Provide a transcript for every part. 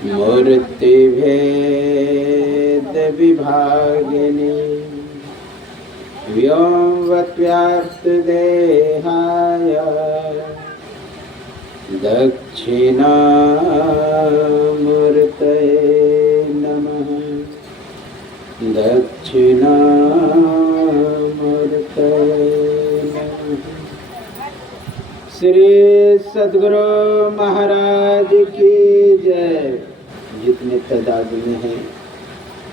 मूर्तिभेद विभागिनी व्योमवत्व्याप्त देहाय दक्षिणामूर्तये नमः। दक्षिणामूर्तये नमः। श्री सद्गुरु महाराज की जय। जितने तादाद में हैं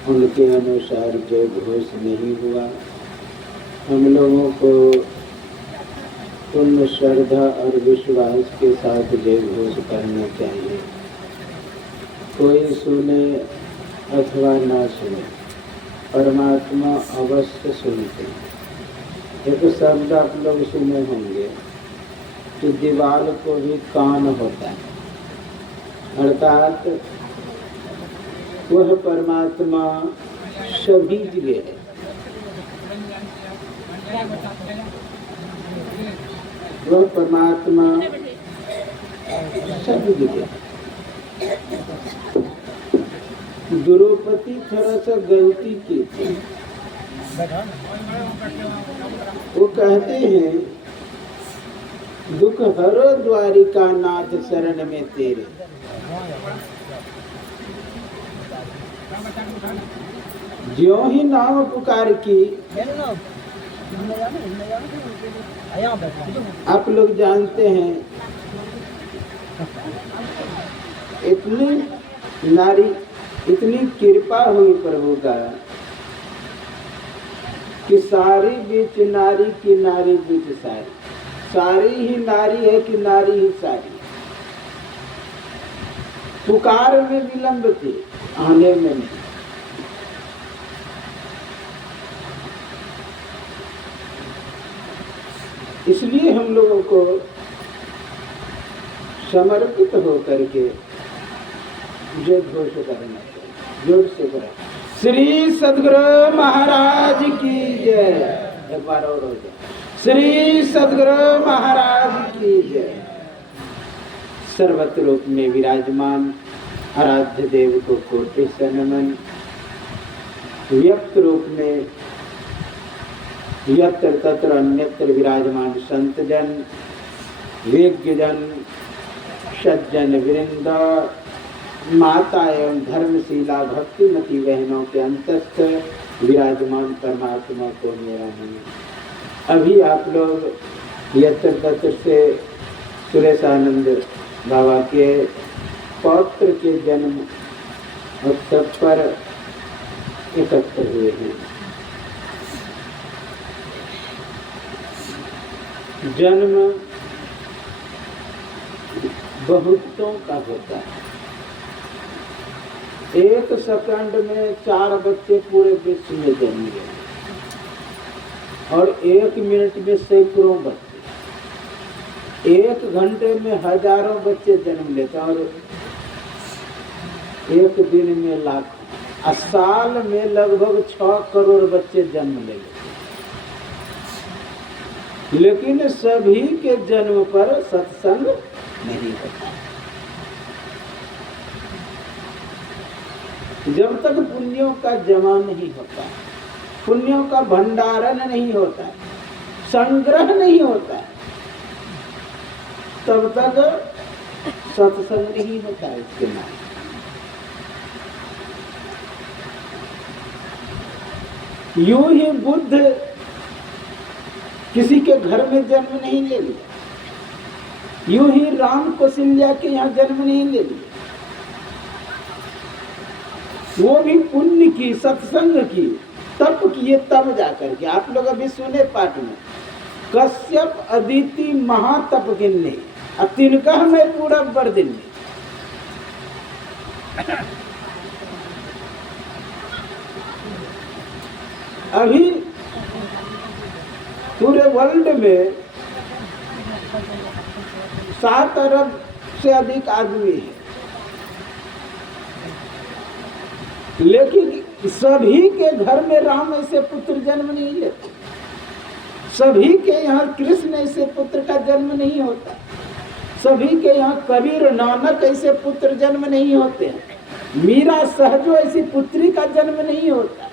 उनके अनुसार जो घोष नहीं हुआ, हम लोगों को पूर्ण श्रद्धा और विश्वास के साथ जय घोष करना चाहिए। कोई सुने अथवा ना सुने, परमात्मा अवश्य सुनते हैं। एक शब्द आप लोग सुने होंगे कि दीवार को भी कान होता है, अर्थात वह परमात्मा सभी जगह है। वह परमात्मा सभी जगह। द्रौपदी थोड़ा सा गलती की थी। वो कहते हैं दुख हरो द्वारिका नाथ शरण में तेरे। ज्यों ही नाम पुकार की। आप लोग जानते हैं इतनी नारी, इतनी कृपा हुई प्रभु का कि सारी बीच नारी की नारी बीच सारी, सारी ही नारी है कि नारी ही सारी। पुकार में विलंब थे, आने में नहीं। इसलिए हम लोगों को समर्पित होकर के जय घोष करना चाहिए। जोर से करें। श्री सद्गुरु महाराज की जय। एक बार और हो जाए। श्री सद्गुरु महाराज की जय। सर्वत्र रूप में विराजमान आराध्य देव को कोटि से नमन। व्यक्त रूप में यत्र तत्र अन्यत्र विराजमान संत जन, वेद्य जन, सज्जन वृंद, माता एवं धर्मशीला भक्तिमती बहनों के अंतस्थ विराजमान परमात्मा को मेरा नमन। अभी आप लोग यत्र तत्र से सुरेशानंद बाबा के पौत्र के जन्म उत्सव पर एकत्र हुए हैं। जन्म बहुतों का होता है। एक सेकंड में 4 बच्चे पूरे विश्व में जन्म लेते और 1 मिनट में सैकड़ों बच्चे, 1 घंटे में हजारों बच्चे जन्म लेते और 1 दिन में लाखों, साल में लगभग 6 करोड़ बच्चे जन्म लेते। लेकिन सभी के जन्म पर सत्संग नहीं होता। जब तक पुण्यों का जमा नहीं होता, पुण्यों का भंडारण नहीं होता, संग्रह नहीं होता, तब तक सत्संग नहीं होता है। इसके नाम यूं ही बुद्ध किसी के घर में जन्म नहीं ले लिया, यूं ही राम कौशल्या के यहाँ जन्म नहीं ले लिया। वो भी पुण्य की, सत्संग की, तप किए तब जाकर के। आप लोग अभी सुने पाठ में कश्यप अदिति महातप गिनने तिनका में पूरा बर दिन में। अभी पूरे वर्ल्ड में 7 अरब से अधिक आदमी है, लेकिन सभी के घर में राम ऐसे पुत्र जन्म नहीं लेते, सभी के यहाँ कृष्ण ऐसे पुत्र का जन्म नहीं होता। सभी के यहाँ कबीर नानक ऐसे पुत्र जन्म नहीं होते हैं, मीरा सहजो ऐसी पुत्री का जन्म नहीं होता।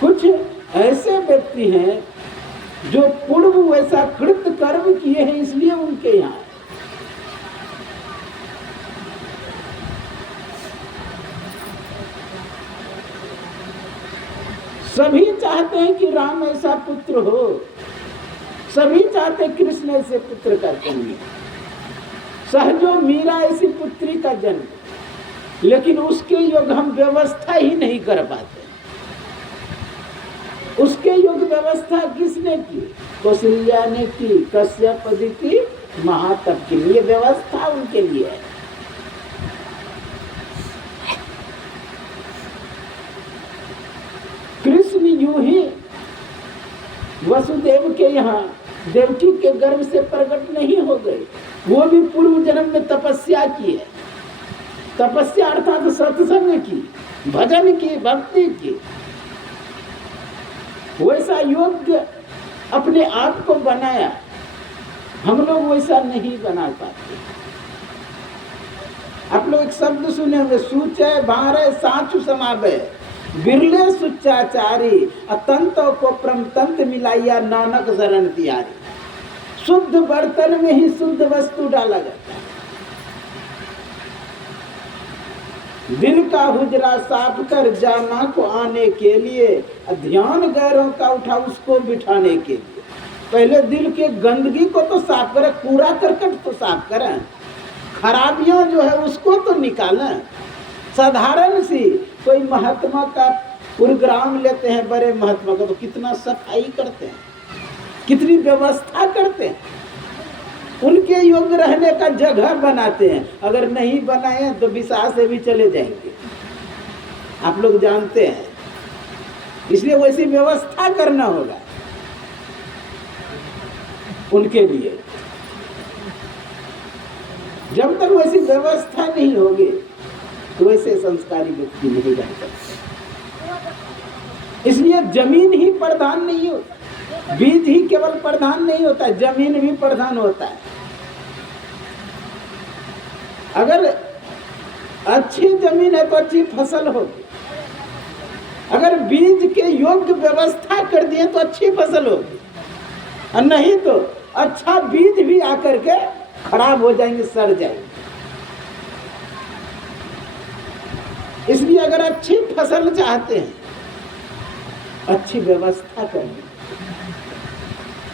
कुछ ऐसे व्यक्ति हैं जो पूर्व वैसा कृत कर्म किए हैं, इसलिए उनके यहाँ। सभी चाहते हैं कि राम ऐसा पुत्र हो, सभी चाहते हैं कृष्ण ऐसे पुत्र का जन्म, सहजो मीरा ऐसी पुत्री का जन्म, लेकिन उसके योग हम व्यवस्था ही नहीं कर पाते। उसके योग व्यवस्था किसने की? कौशल्या ने की, कश्यप अदिति महातप के लिए व्यवस्था उनके लिए है। कृष्ण यूं ही वसुदेव के यहाँ देवकी के गर्भ से प्रकट नहीं हो गए, वो भी पूर्व जन्म में तपस्या की है। तपस्या अर्थात सत्संग की, भजन की, भक्ति की। वैसा योग्य अपने आप को बनाया, हम लोग वैसा नहीं बना पाते। आप लोग एक शब्द सुने होंगे, सूचे भारे साचु समावे बिरले सुचाचारी अतंत को प्रमतंत मिलाइया नानक शरण तिहारी। शुद्ध बर्तन में ही शुद्ध वस्तु डाला जाता है। दिल का हुजरा साफ कर जामा को आने के लिए, ध्यान गैरों का उठा उसको बिठाने के लिए। पहले दिल के गंदगी को तो साफ करें, कूड़ा करकट तो साफ करें, खराबियां जो है उसको तो निकालें। साधारण सी कोई महात्मा का प्रोग्राम लेते हैं, बड़े महात्मा का, तो कितना सफाई करते हैं, कितनी व्यवस्था करते हैं, उनके योग्य रहने का जगह बनाते हैं। अगर नहीं बनाए तो विशाल से भी चले जाएंगे, आप लोग जानते हैं। इसलिए वैसी व्यवस्था करना होगा उनके लिए। जब तक वैसी व्यवस्था नहीं होगी तो वैसे संस्कारी व्यक्ति नहीं बन सकते। इसलिए जमीन ही प्रधान नहीं होता, बीज ही केवल प्रधान नहीं होता, जमीन भी प्रधान होता है। अगर अच्छी जमीन है तो अच्छी फसल होगी, अगर बीज के योग्य व्यवस्था कर दिए तो अच्छी फसल होगी, और नहीं तो अच्छा बीज भी आकर के खराब हो जाएंगे, सड़ जाएंगे। इसलिए अगर अच्छी फसल चाहते हैं, अच्छी व्यवस्था करनी।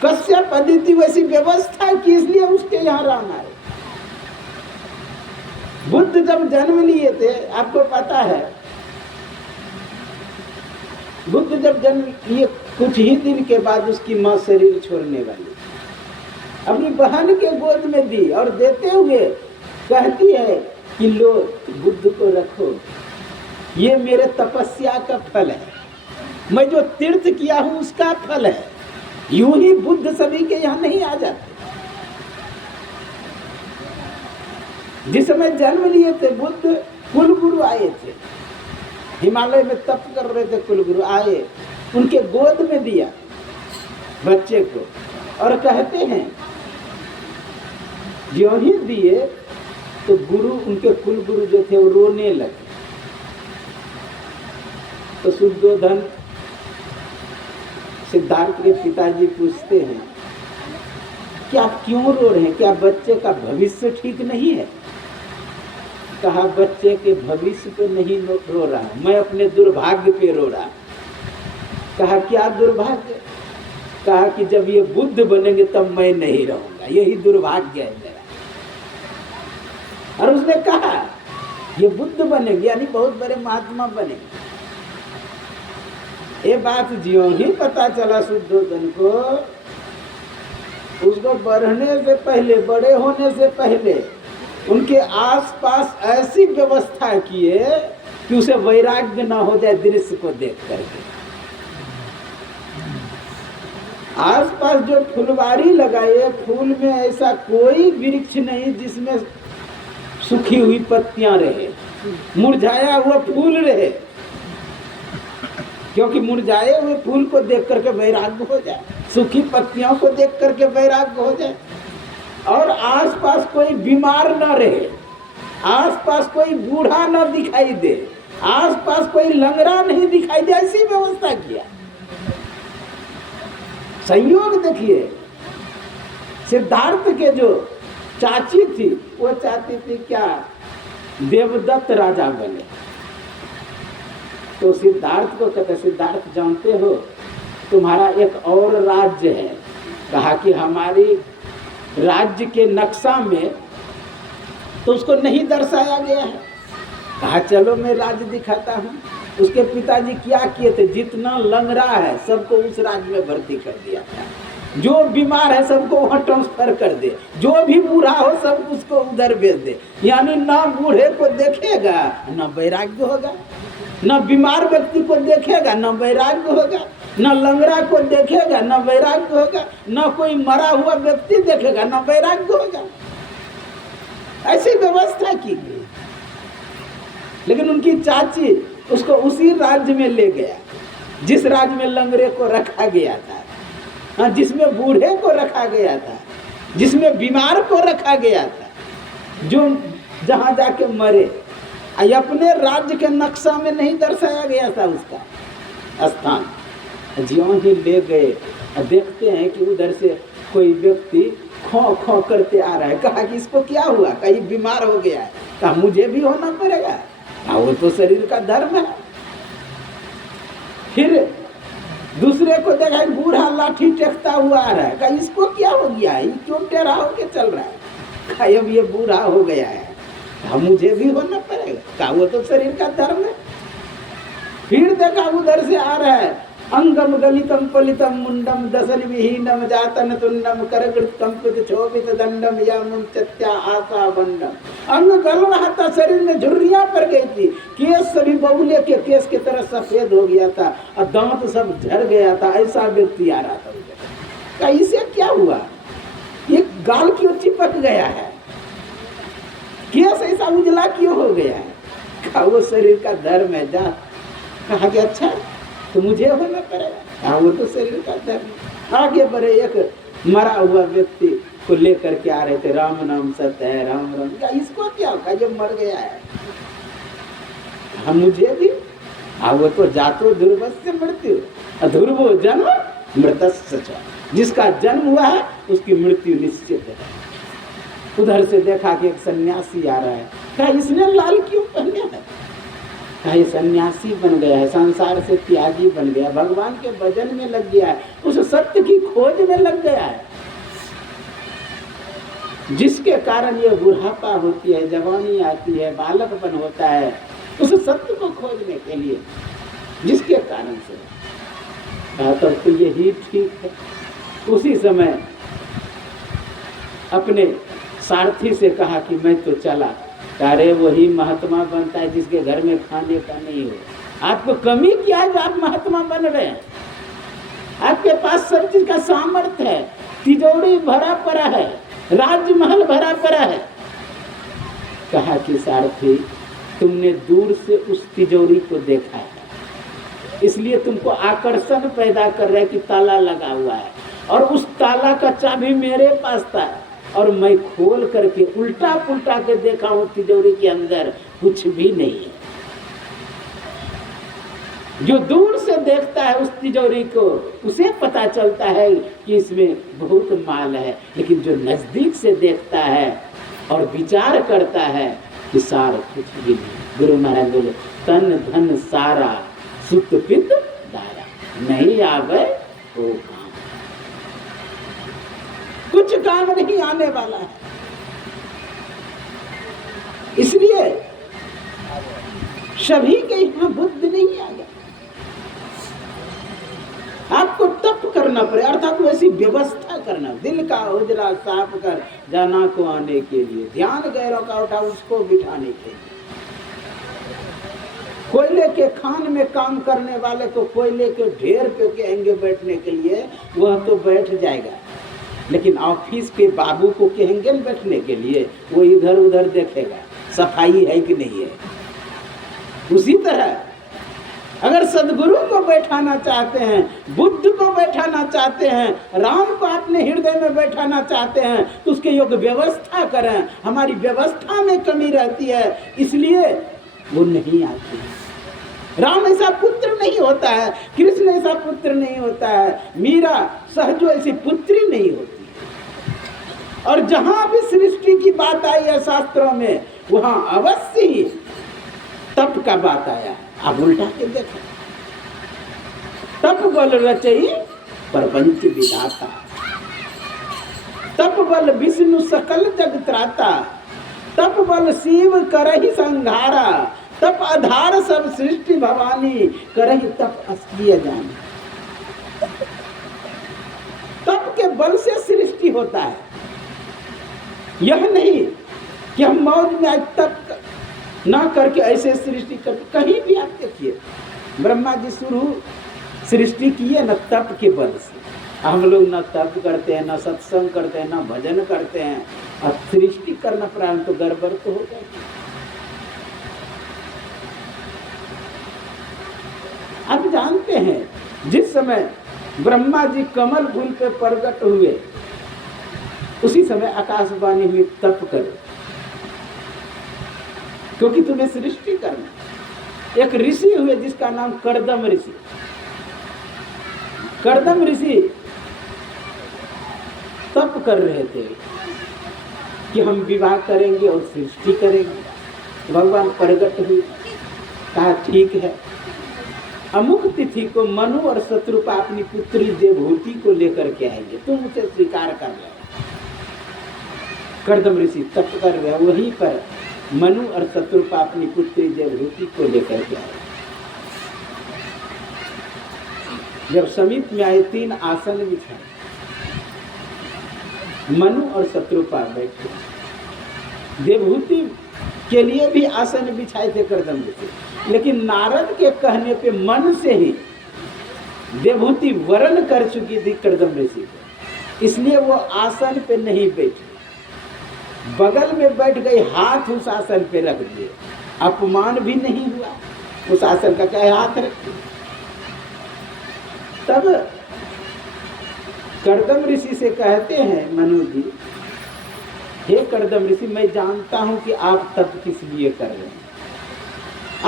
कश्यप अदिति वैसी व्यवस्था की, इसलिए उसके यहाँ राम आए। बुद्ध जब जन्म लिए थे, आपको पता है, बुद्ध जब जन्म लिए कुछ ही दिन के बाद उसकी माँ शरीर छोड़ने वाली, अपनी बहन के गोद में दी और देते हुए कहती है कि लो बुद्ध को रखो, ये मेरे तपस्या का फल है, मैं जो तीर्थ किया हूं उसका फल है। यूं ही बुद्ध सभी के यहाँ नहीं आ जाते। जिस समय जन्म लिए थे बुद्ध, कुलगुरु आए थे, हिमालय में तप कर रहे थे, कुलगुरु आए, उनके गोद में दिया बच्चे को, और कहते हैं जो ही दिए तो गुरु, उनके कुलगुरु जो थे वो रोने लगे। तो शुद्धोधन सिद्धार्थ के पिताजी पूछते हैं कि आप क्यों रो रहे हैं, क्या बच्चे का भविष्य ठीक नहीं है? कहा बच्चे के भविष्य पे नहीं रो रहा, मैं अपने दुर्भाग्य पे रो रहा। कहा क्या दुर्भाग्य? कहा कि जब ये बुद्ध बनेंगे तब मैं नहीं रहूंगा, यही दुर्भाग्य है मेरा। और उसने कहा ये बुद्ध बनेंगे यानी बहुत बड़े महात्मा बनेंगे। ये बात ज्यों ही पता चला शुद्धोधन को, उसको बढ़ने से पहले, बड़े होने से पहले उनके आसपास ऐसी व्यवस्था किए कि उसे वैराग्य ना हो जाए दृश्य को देख करके। आसपास जो फुलवारी लगाए, फूल में ऐसा कोई वृक्ष नहीं जिसमें सूखी हुई पत्तियां रहे, मुरझाया हुआ फूल रहे, क्योंकि मुरझाए हुए फूल को देख करके वैराग्य हो जाए, सूखी पत्तियों को देख करके वैराग्य हो जाए, और आसपास कोई बीमार न रहे, आसपास कोई बूढ़ा न दिखाई दे, आसपास कोई लंगड़ा नहीं दिखाई दे, ऐसी व्यवस्था किया। संयोग देखिए, सिद्धार्थ के जो चाची थी वो चाहती थी क्या, देवदत्त राजा बने। तो सिद्धार्थ को कहते, सिद्धार्थ जानते हो तुम्हारा एक और राज्य है। कहा कि हमारी राज्य के नक्शा में तो उसको नहीं दर्शाया गया है। कहा चलो मैं राज्य दिखाता हूँ। उसके पिताजी क्या किए थे, जितना लंगड़ा है सबको उस राज्य में भर्ती कर दिया था, जो बीमार है सबको वहाँ ट्रांसफर कर दे, जो भी बूढ़ा हो सब उसको उधर भेज दे। यानी ना बूढ़े को देखेगा ना वैराग्य होगा, न बीमार व्यक्ति को देखेगा न वैराग्य होगा, न लंगड़ा को देखेगा न वैराग्य होगा, न कोई मरा हुआ व्यक्ति देखेगा न वैराग्य होगा। ऐसी व्यवस्था की गई। लेकिन उनकी चाची उसको उसी राज्य में ले गया जिस राज्य में लंगड़े को रखा गया था, जिसमें बूढ़े को रखा गया था, जिसमें बीमार को रखा गया था, जो जहाँ जाके मरे। अपने राज्य के नक्शा में नहीं दर्शाया गया था उसका स्थान। ज्यों ही ले गए, देखते हैं कि उधर से कोई व्यक्ति खो खो करते आ रहा है। कहा कि इसको क्या हुआ, कहीं बीमार हो गया है। कहा मुझे भी होना पड़ेगा, वो तो शरीर का धर्म है। फिर दूसरे को देखा बूढ़ा लाठी टेकता हुआ आ रहा है। कहा इसको क्या हो गया है, क्यों टेढ़ा होके चल रहा है। कहा अब ये बूढ़ा हो गया है, मुझे भी होना पड़ेगा। कहा वो तो शरीर का धर्म है। फिर देखा उधर से आ रहा है, अंगम गलितम पलितम मुंडम दसन विहीनम जातन तुंडम करकृत कंपित क्षोभित दंडम या मुंचत्या आशा बंडम। अंग गल रहा था, शरीर में झुर्रियां पड़ गई थी, केस सभी बबुले के केस की तरह सफेद हो गया था और दांत सब झड़ गया था। ऐसा व्यक्ति आ रहा था उधर। कहा इसे क्या हुआ, ये गाल क्यों चिपक गया है, केस ऐसा उजला क्यों हो गया है। कहा वो शरीर का धर्म है, जा। कहा कि अच्छा तो मुझे होना पड़ेगा। कहा वो तो शरीर का धर्म। आगे बढ़े, एक मरा हुआ व्यक्ति को लेकर के आ रहे थे, राम नाम सत्य है, राम राम। कहा इसको क्या होगा, जो मर गया है। कहा मुझे भी। वो तो जातो ध्रुवस्य मृत्यु ध्रुवो जन्म मृतस्य च। जिसका जन्म हुआ है उसकी मृत्यु निश्चित है। उधर से देखा कि एक सन्यासी आ रहा है। कहा इसने लाल क्यों पहने है। कहा ये सन्यासी बन गया है, संसार से त्यागी बन गया, भगवान के भजन में लग गया है, उस सत्य की खोज में लग गया है, जिसके कारण ये बुढ़ापा होती है, जवानी आती है, बालकपन होता है, उस सत्य को खोजने के लिए, जिसके कारण से। कहा तब तो यही ठीक है। उसी समय अपने सारथी से कहा कि मैं तो चला। अरे वही महात्मा बनता है जिसके घर में खाने का नहीं हो। आपको कमी क्या है जो आप महात्मा बन रहे हैं। आपके पास सब चीज का सामर्थ्य है, तिजोरी भरा पड़ा है, राजमहल भरा पड़ा है। कहा कि सारथी तुमने दूर से उस तिजोरी को देखा है, इसलिए तुमको आकर्षण पैदा कर रहा है कि ताला लगा हुआ है, और उस ताला का चाबी मेरे पास था और मैं खोल करके उल्टा पुल्टा के देखा हूं, तिजोरी के अंदर कुछ भी नहीं है। जो दूर से देखता है उस तिजोरी को, उसे पता चलता है कि इसमें बहुत माल है, लेकिन जो नजदीक से देखता है और विचार करता है कि सारा कुछ भी नहीं। गुरु महाराज बोले तन धन सारा सुत पित दारा, नहीं आवे वो काम, कुछ काम नहीं आने वाला है। इसलिए सभी के यहाँ बुद्ध नहीं आ गया। आपको तप करना पड़े, अर्थात वैसी व्यवस्था करना, दिल का उजला साफ कर जाना को आने के लिए, ध्यान गैरों का उठा उसको बिठाने के लिए। कोयले के खान में काम करने वाले को कोयले के ढेर पे कहेंगे बैठने के लिए, वह तो बैठ जाएगा, लेकिन ऑफिस के बाबू को कहेंगे बैठने के लिए, वो इधर उधर देखेगा सफाई है कि नहीं है। उसी तरह अगर सदगुरु को बैठाना चाहते हैं, बुद्ध को बैठाना चाहते हैं, राम को अपने हृदय में बैठाना चाहते हैं, तो उसके योग्य व्यवस्था करें। हमारी व्यवस्था में कमी रहती है, इसलिए वो नहीं आती है। राम ऐसा पुत्र नहीं होता है, कृष्ण ऐसा पुत्र नहीं होता है, मीरा सहजो ऐसी पुत्री नहीं होती। और जहां भी सृष्टि की बात आई है शास्त्रों में, वहां अवश्य ही तप का बात आया। आप उल्टा के देखो, तप बल रचई प्रपंच विधाता, तप बल विष्णु सकल जग त्राता, तप बल शिव करहि संघारा, तप आधार सब सृष्टि भवानी, करहि तप अस्त्रीय जानी। तप के बल से सृष्टि होता है, यह नहीं कि हम मौज में आज तप ना करके ऐसे सृष्टि कर। कहीं भी आप देखिए, ब्रह्मा जी शुरू सृष्टि किए न तप के बल से। हम लोग ना तप करते हैं, ना सत्संग करते हैं, ना भजन करते हैं, अब सृष्टि करना प्रारंभ तो गड़बड़ तो हो जाएगी। आप जानते हैं जिस समय ब्रह्मा जी कमल फूल पे प्रकट हुए, उसी समय आकाशवाणी हुई तप करो, क्योंकि तुम्हें सृष्टि करना। एक ऋषि हुए जिसका नाम कर्दम ऋषि। कर्दम ऋषि तप कर रहे थे कि हम विवाह करेंगे और सृष्टि करेंगे। भगवान प्रकट हुए, कहा ठीक है, अमुक तिथि को मनु और शत्रुपा अपनी पुत्री देवहूति को लेकर के आएंगे, तुम उसे स्वीकार कर लो। कर्दम ऋषि तप कर रहे, वहीं पर मनु और शत्रुपा अपनी पुत्री देवहूति को लेकर के आए। जब समीप में आए, 3 आसन बिछाए, मनु और शत्रुपा बैठे। देवहूति के लिए भी आसन बिछाए थे कर्दम ऋषि, लेकिन नारद के कहने पे मन से ही देवहूति वरण कर चुकी थी कर्दम ऋषि को, इसलिए वो आसन पे नहीं बैठी, बगल में बैठ गई, हाथ उस आसन पे रख दिए। अपमान भी नहीं हुआ, उस आसन का क्या हाथ रख। तब कर्दम ऋषि से कहते हैं मनु जी, हे कर्दम ऋषि, मैं जानता हूं कि आप तप किस लिए कर रहे हैं।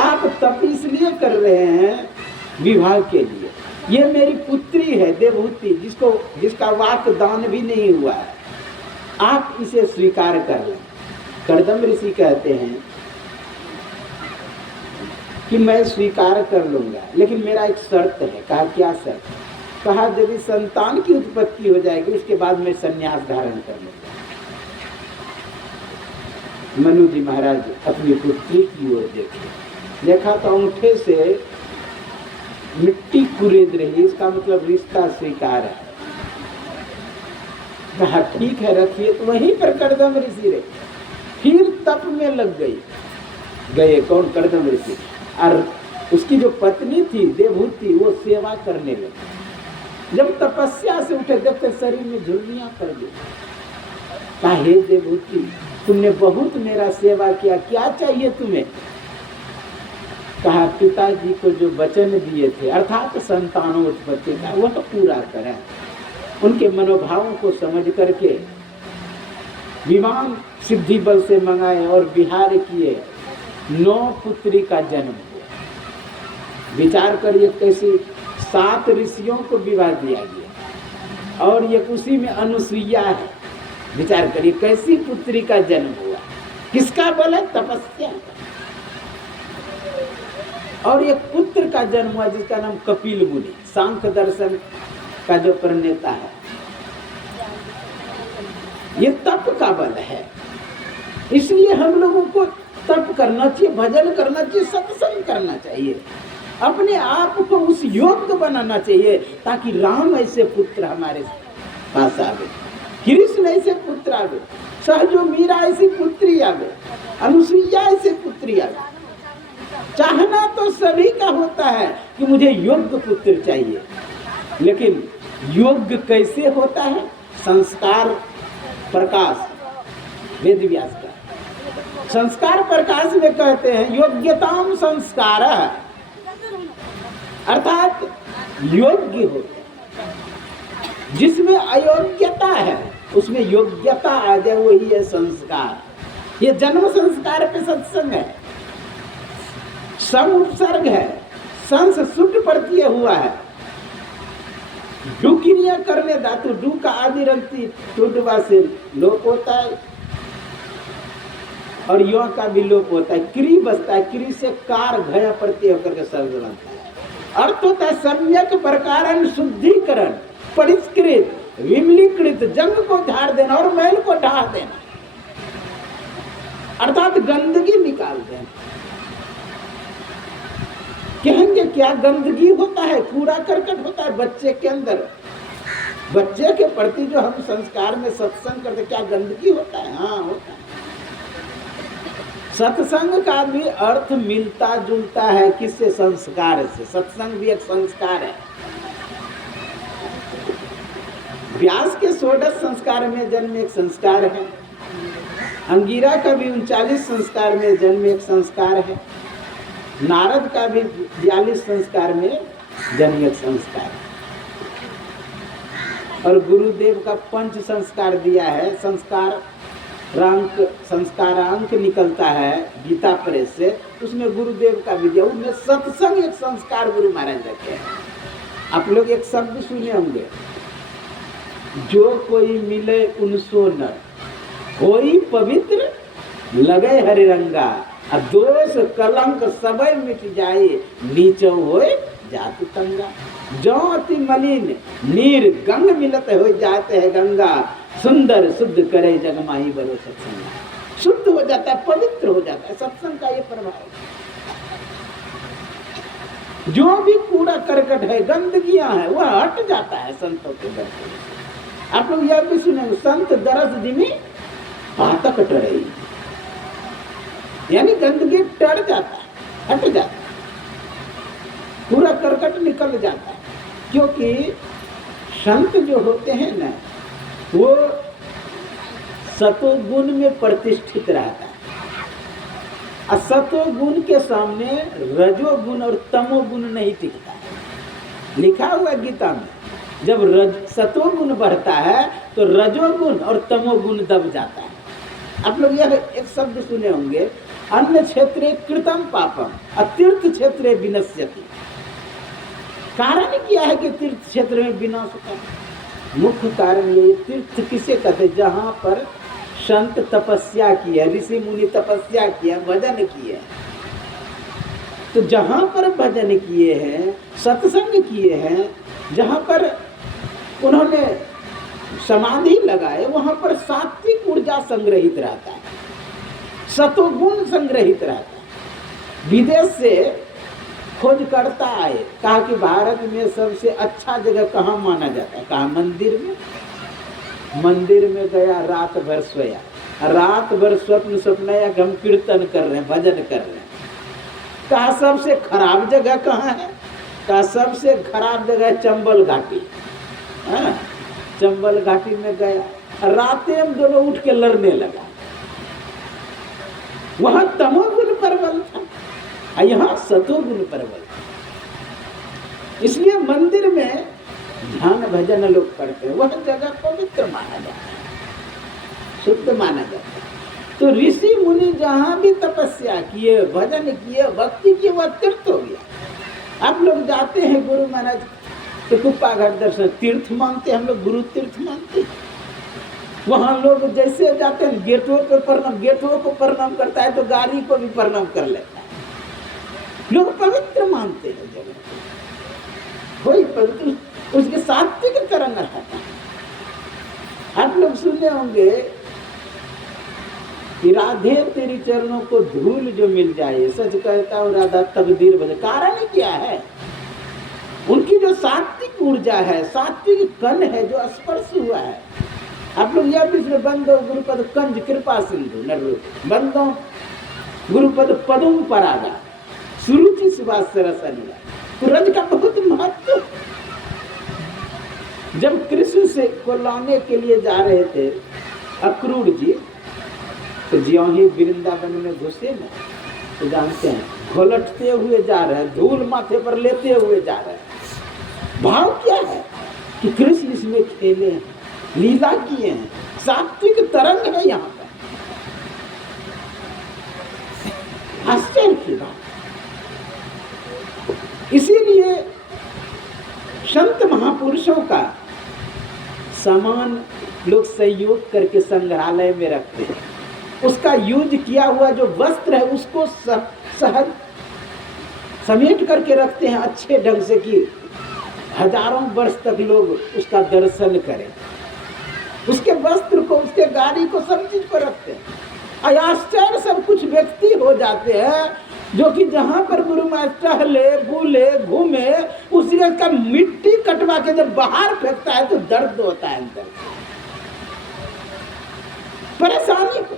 आप तप इसलिए कर रहे हैं विवाह के लिए। ये मेरी पुत्री है देवहूति, जिसका वाक दान भी नहीं हुआ है, आप इसे स्वीकार कर लें। कर्दम ऋषि कहते हैं कि मैं स्वीकार कर लूंगा, लेकिन मेरा एक शर्त है। कहा क्या शर्त? कहा यदि संतान की उत्पत्ति हो जाएगी, उसके बाद मैं संन्यास धारण कर लूंगा। मनु जी महाराज अपनी पुत्री की ओर देखे, देखा तो अंगूठे से मिट्टी कुरेद रही, इसका मतलब रिश्ता स्वीकार है। कहा ठीक है, रखिए। तो वहीं पर कर्दम ऋषि रहे, फिर तप में लग गए कौन? कर्दम ऋषि। और उसकी जो पत्नी थी देवहूति, वो सेवा करने लगी। जब तपस्या से उठे, देखते शरीर में झुर्रियां पड़ गई। कहा हे देवहूति, तुमने बहुत मेरा सेवा किया, क्या चाहिए तुम्हें? कहा पिताजी को जो वचन दिए थे, अर्थात संतानोत्पत्ति का, वह पूरा करें। उनके मनोभावों को समझ करके विमान सिद्धि बल से मंगाए और विहार किए। 9 पुत्री का जन्म हुआ। विचार करिए कैसी 7 ऋषियों को विवाह दिया गया, और ये उसी में अनुसुईया है। विचार करिए कैसी पुत्री का जन्म हुआ, किसका बल है? तपस्या। और एक पुत्र का जन्म हुआ जिसका नाम कपिल मुनि, सांख्य दर्शन का जो प्रणेता है। ये तप का बल है। इसलिए हम लोगों को तप करना चाहिए, भजन करना चाहिए, सत्संग करना चाहिए, अपने आप को उस योग्य बनाना चाहिए, ताकि राम ऐसे पुत्र हमारे पास आवे, कृष्ण ऐसे पुत्र आवे, सहजो मीरा ऐसी पुत्री आवे, अनुसुईया ऐसे पुत्री आवे। चाहना तो सभी का होता है कि मुझे योग्य पुत्र चाहिए, लेकिन योग्य कैसे होता है? संस्कार प्रकाश वेद व्यास का संस्कार प्रकाश में कहते हैं योग्यताम संस्कार। अर्थात योग्य होते। जिसमें अयोग्यता है उसमें योग्यता आ जाए, वही है संस्कार। ये जन्म संस्कार पे सत्संग है, सम उपसर्ग है, संस सुट प्रत्यय हुआ है। डू क्रिया करने धातु डू का आदि रंती टुडवा से लोप होता है और यो का भी लोप होता है, क्री बसता है, क्री से कार घया प्रत्यय होकर के शब्द बनता है। अर्थ होता है सम्यक प्रकारन शुद्धिकरण, परिष्कृत, विमलीकृत, जंग को झाड़ देना और मैल को ढा देना, अर्थात गंदगी निकाल देना। कहेंगे क्या गंदगी होता है? कूड़ा करकट होता है बच्चे के अंदर। बच्चे के प्रति जो हम संस्कार में सत्संग करते, क्या गंदगी होता है? हाँ होता है। सत्संग का भी अर्थ मिलता जुलता है किससे? संस्कार से। सत्संग भी एक संस्कार है। व्यास के 16 संस्कार में जन्म एक संस्कार है। अंगिरा का भी 39 संस्कार में जन्म एक संस्कार है। नारद का भी 42 संस्कार में जन्म एक संस्कार है। और गुरुदेव का 5 संस्कार दिया है। संस्कारांक निकलता है गीता प्रेस से, उसमें गुरुदेव का भी दिया। उसमें सत्संग एक संस्कार गुरु महाराज रखे हैं। आप लोग एक शब्द सुने होंगे, जो कोई मिले उनसो नर होई पवित्र लगे हरि रंगा, आ दोष कलंक सबय मिट जाए, नीचो होए जातु तंगा। जो अति मलिन नीर गंग मिलत हो जाते हैं गंगा, सुंदर शुद्ध करे जगमाही बरो सत्संग। शुद्ध हो जाता है, पवित्र हो जाता है, सत्संग का ये प्रभाव। जो भी कूड़ा करकट है, गंदगियां है, वह हट जाता है संतों के दर्शन से। आप लोग यह भी सुने, संत दरस दिमी पातक टरई, यानी गंदगी टर जाता है, हट जाता है, पूरा करकट निकल जाता है। क्योंकि संत जो होते हैं ना, वो सतोगुण में प्रतिष्ठित रहता है। असतोगुण के सामने रजोगुण और तमोगुण नहीं टिकता है। लिखा हुआ गीता में, जब सतोगुण बढ़ता है तो रजोगुण और तमोगुण दब जाता है। आप लोग यह एक शब्द सुने होंगे, अन्य क्षेत्रे कृतम पापम अतीर्थ क्षेत्रे विनश्यति। कारण क्या है कि तीर्थ क्षेत्र में विनाश होता है? मुख्य कारण ये, तीर्थ किसे कहते हैं? जहाँ पर संत तपस्या किया, ऋषि मुनि तपस्या किया, भजन किए। तो जहाँ पर भजन किए हैं, सत्संग किए हैं, जहाँ पर उन्होंने समाधि लगाए, वहाँ पर सात्विक ऊर्जा संग्रहित रहता है, सतोगुण संग्रहित रहता है। विदेश से खोज करता आए, कहा कि भारत में सबसे अच्छा जगह कहाँ माना जाता है? कहा मंदिर में। मंदिर में गया, रात भर सोया, रात भर स्वप्न सपनाया कि हम कीर्तन कर रहे हैं, भजन कर रहे हैं। कहा सबसे खराब जगह कहाँ है? कहा सबसे खराब जगह चंबल घाटी। चंबल घाटी में गया, रातें हम दोनों उठ के लड़ने लगा। वहां तमोगुण प्रबल था, यहाँ सतोगुण प्रबल। इसलिए मंदिर में ध्यान भजन लोग करते हैं, वह जगह पवित्र माना जाता है, शुद्ध माना जाता है। तो ऋषि मुनि जहाँ भी तपस्या किए, भजन किए, भक्ति किए, वह तीर्थ हो गया। आप लोग जाते हैं गुरु महाराज के कुप्पा घाट दर्शन, तीर्थ मानते, हम लोग गुरु तीर्थ मानते। वहाँ लोग जैसे जाते हैं, गेटों पे प्रणाम, गेटों को प्रणाम करता है तो गाड़ी को भी प्रणाम कर लेता है। लोग पवित्र मानते हैं जगह को, कोई पवित्र, उसके सात्विक तरंग रहता है। आप लोग सुने होंगे कि राधे तेरी चरणों को धूल जो मिल जाए, सच कहता हूँ राधा तकदीर बदले। कारण क्या है? उनकी जो सात्विक ऊर्जा है, सात्विक कण है जो स्पर्श हुआ है। आप लोग यह भी बंदो गुरुपद कंज कृपा सिंधु नर बंदो गुरुपद पदुम परागा सुरुचि सुभाष रसनिया। तो रज का बहुत महत्व। जब कृष्ण से को लाने के लिए जा रहे थे अक्रूर जी, तो ज्यों ही वृंदावन में घुसे ना, तो जानते हैं घोलटते हुए जा रहे हैं, धूल माथे पर लेते हुए जा रहे हैं। भाव क्या है कि कृष्ण इसमें खेले हैं, लीला किए हैं, सात्विक तरंग है यहाँ पर। आश्चर्य की बात। इसीलिए संत महापुरुषों का सामान लोग सहयोग करके संग्रहालय में रखते हैं। उसका यूज किया हुआ जो वस्त्र है उसको सहज समेट करके रखते हैं अच्छे ढंग से कि हजारों वर्ष तक लोग उसका दर्शन करें। उसके वस्त्र को, उसके गाड़ी को, सब चीज को रखते हैं। आश्चर्य सब कुछ व्यक्ति हो जाते हैं जो कि जहां पर गुरु महाराज टहले बुले घूमे उसी का मिट्टी कटवा के जब बाहर फेंकता है तो दर्द होता है अंदर, परेशानी को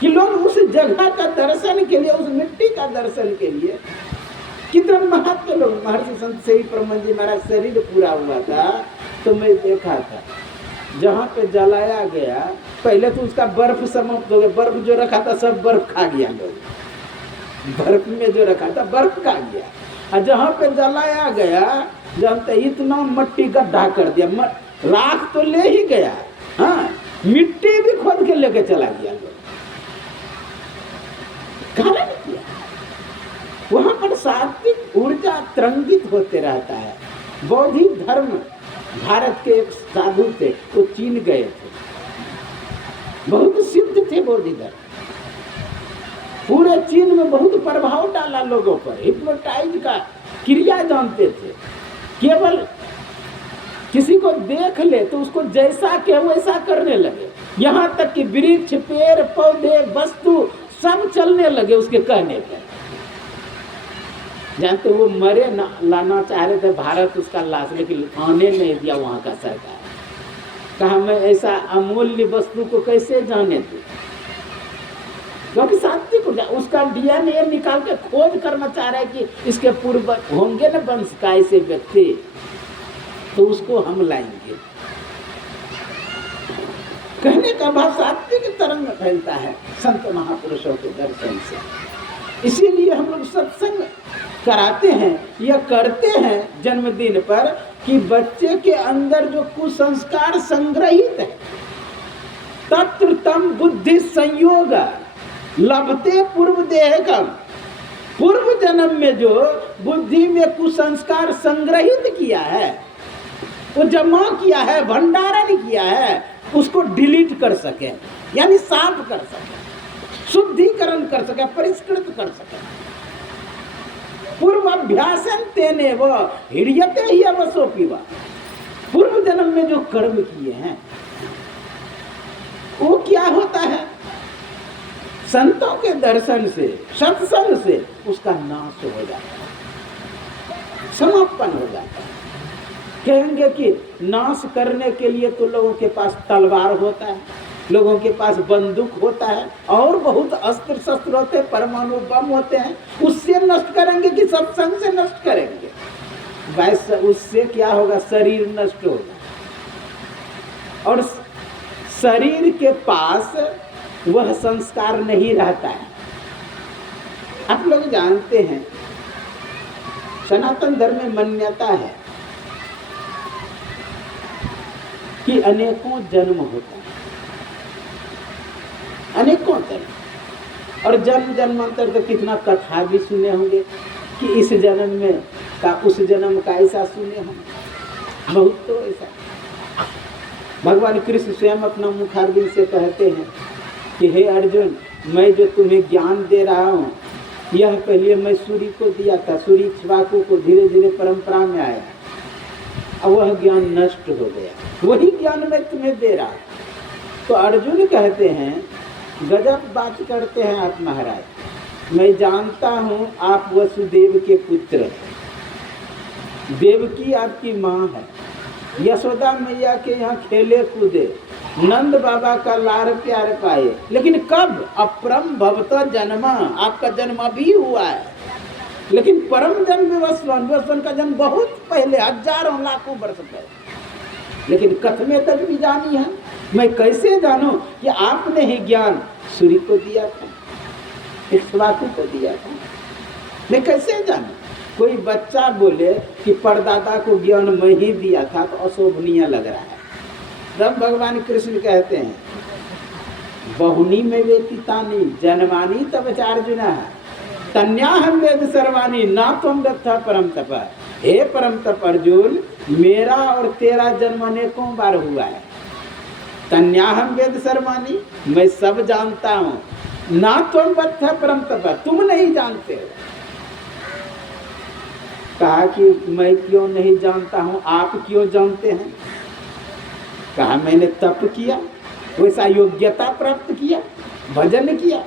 कि लोग उस जगह का दर्शन के लिए, उस मिट्टी का दर्शन के लिए कितने महात्मा लोग। महर्षि संत सेवी प्रमोद जी महाराज शरीर पूरा हुआ था तो मैं देखा था जहाँ पे जलाया गया पहले तो उसका बर्फ समाप्त हो गया, बर्फ जो रखा था सब बर्फ खा गया, लोग बर्फ में जो रखा था बर्फ खा गया। और जहाँ पे जलाया गया जानते इतना मट्टी गड्ढा कर दिया, राख तो ले ही गया, हाँ मिट्टी भी खोद के लेके चला गया लोग। कारण क्या? वहां पर सात्विक ऊर्जा तरंगित होते रहता है। बौद्धिक धर्म, भारत के एक साधु थे, वो चीन गए थे, बहुत सिद्ध थे बौद्धिक धर्म, पूरे चीन में बहुत प्रभाव डाला लोगों पर, हिप्नोटाइज का क्रिया जानते थे। केवल किसी को देख ले तो उसको जैसा के वैसा करने लगे, यहाँ तक कि वृक्ष, पेड़ पौधे, वस्तु सब चलने लगे उसके कहने पर। जानते वो मरे ना, लाना चाह रहे थे भारत उसका लाश, लेकिन आने नहीं दिया वहाँ का सरकार। कहा मैं ऐसा अमूल्य वस्तु को कैसे जाने दूं, क्योंकि सात्विक ऊर्जा उसका डीएनए निकाल के खोज करना चाह रहा है कि इसके पूर्व होंगे न वंश का ऐसे व्यक्ति, तो उसको हम लाएंगे। कहने का भाव सात्विक तरंग फैलता है संत महापुरुषों के दर्शन से। इसीलिए हम लोग सत्संग कराते हैं या करते हैं जन्मदिन पर कि बच्चे के अंदर जो कुसंस्कार संग्रहित है, तत्र तम बुद्धि संयोग लभते पूर्व देह कम, पूर्व जन्म में जो बुद्धि में कुसंस्कार संग्रहित किया है, वो जमा किया है, भंडारण किया है, उसको डिलीट कर सके, यानी साफ कर सके, शुद्धिकरण कर सके, परिष्कृत कर सके। पूर्व अभ्यासन तेने वो हिड़यते ही अवसोपीवा, पूर्व जन्म में जो कर्म किए हैं वो क्या होता है, संतों के दर्शन से, सत्संग से उसका नाश हो जाता है, समापन हो जाता है। कहेंगे कि नाश करने के लिए तो लोगों के पास तलवार होता है, लोगों के पास बंदूक होता है और बहुत अस्त्र शस्त्र होते हैं, परमाणु बम होते हैं, उससे नष्ट करेंगे कि सत्संग से नष्ट करेंगे? वैसे उससे क्या होगा, शरीर नष्ट होगा। और शरीर के पास वह संस्कार नहीं रहता है। आप लोग जानते हैं सनातन धर्म में मान्यता है कि अनेकों जन्म होता है, अनेकों जन्म, और जन्म जन्मांतर तो कितना कथा भी सुने होंगे कि इस जन्म में का उस जन्म का ऐसा सुने होंगे, बहुत तो ऐसा। भगवान कृष्ण स्वयं अपना मुखारबिंद से कहते हैं कि हे अर्जुन, मैं जो तुम्हें ज्ञान दे रहा हूँ यह पहले मैं सूर्य को दिया था, सूर्य इक्ष्वाकु को धीरे धीरे परंपरा में आया, अब वह ज्ञान नष्ट हो गया, वही ज्ञान मैं तुम्हें दे रहा हूँ। तो अर्जुन कहते हैं, गजब बात करते हैं आप महाराज, मैं जानता हूँ आप वसुदेव के पुत्र हैं, देवकी आपकी माँ है, यशोदा मैया के यहाँ खेले कूदे, नंद बाबा का लाड़ प्यार पाए, लेकिन कब? अपरम भवतो जन्मा, आपका जन्म अभी हुआ है, लेकिन परम जन्म विवस्वन का जन्म बहुत पहले, हजारों लाखों वर्ष पहले। लेकिन कथमे तक भी जानी है, मैं कैसे जानूं कि आपने ही ज्ञान सूर्य को दिया था, इक्ष्वाकु को दिया था। मैं कैसे जानूं? कोई बच्चा बोले कि परदादा को ज्ञान मैं ही दिया था तो अशोभनीय लग रहा है। तब भगवान कृष्ण कहते हैं बहुनी में वेतितानी जन्मानी तब चार्जुन तन्याहम वेद सर्वाणी ना तुम दत्था परम तप। हे परम तप अर्जुन, मेरा और तेरा जन्म अनेकों बार हुआ है। तन्याहम वेद सर्वाणी, मैं सब जानता हूँ। ना तुम दत्था परम तप, तुम नहीं जानते हो। कहा कि मैं क्यों नहीं जानता हूँ, आप क्यों जानते हैं? कहा मैंने तप किया, वैसा योग्यता प्राप्त किया, भजन किया,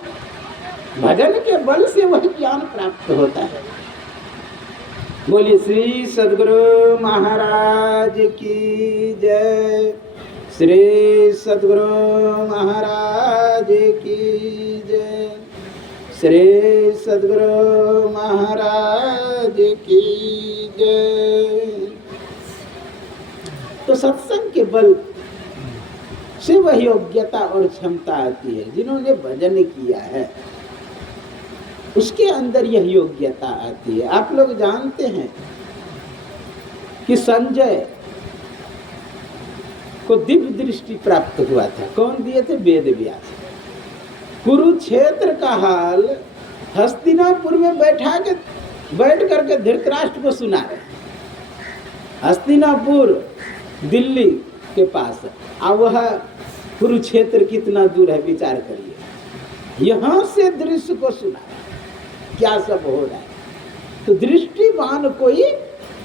भजन के बल से वह ज्ञान प्राप्त होता है। बोलिए श्री सद्गुरु महाराज की जय, श्री सद्गुरु महाराज की जय, श्री सद्गुरु महाराज की जय। तो सत्संग के बल से वह योग्यता और क्षमता आती है। जिन्होंने भजन किया है उसके अंदर यह योग्यता आती है। आप लोग जानते हैं कि संजय को दिव्य दृष्टि प्राप्त हुआ था। कौन दिए थे? वेद व्यास। कुरुक्षेत्र का हाल हस्तिनापुर में बैठ करके धृतराष्ट्र को सुना रहे। हस्तिनापुर दिल्ली के पास, अब वह कुरुक्षेत्र कितना दूर है विचार करिए। यहाँ से दृश्य को सुना क्या सब हो रहा है। तो दृष्टिवान कोई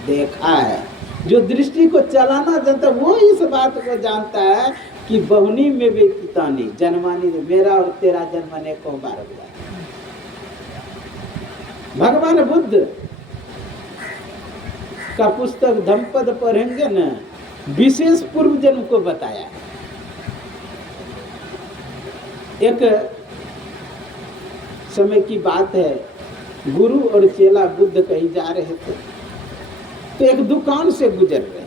देखा है। जो दृष्टि को चलाना जानता है वो इस बात को जानता है कि बहुनी में वेतितानी जन्मानी, मेरा और तेरा जन्म अनेकों बार हुआ। भगवान बुद्ध का पुस्तक धम्मपद पढ़ेंगे न, विशेष पूर्व जन्म को बताया। एक समय की बात है, गुरु और चेला बुद्ध कहीं जा रहे थे तो एक दुकान से गुजर रहे।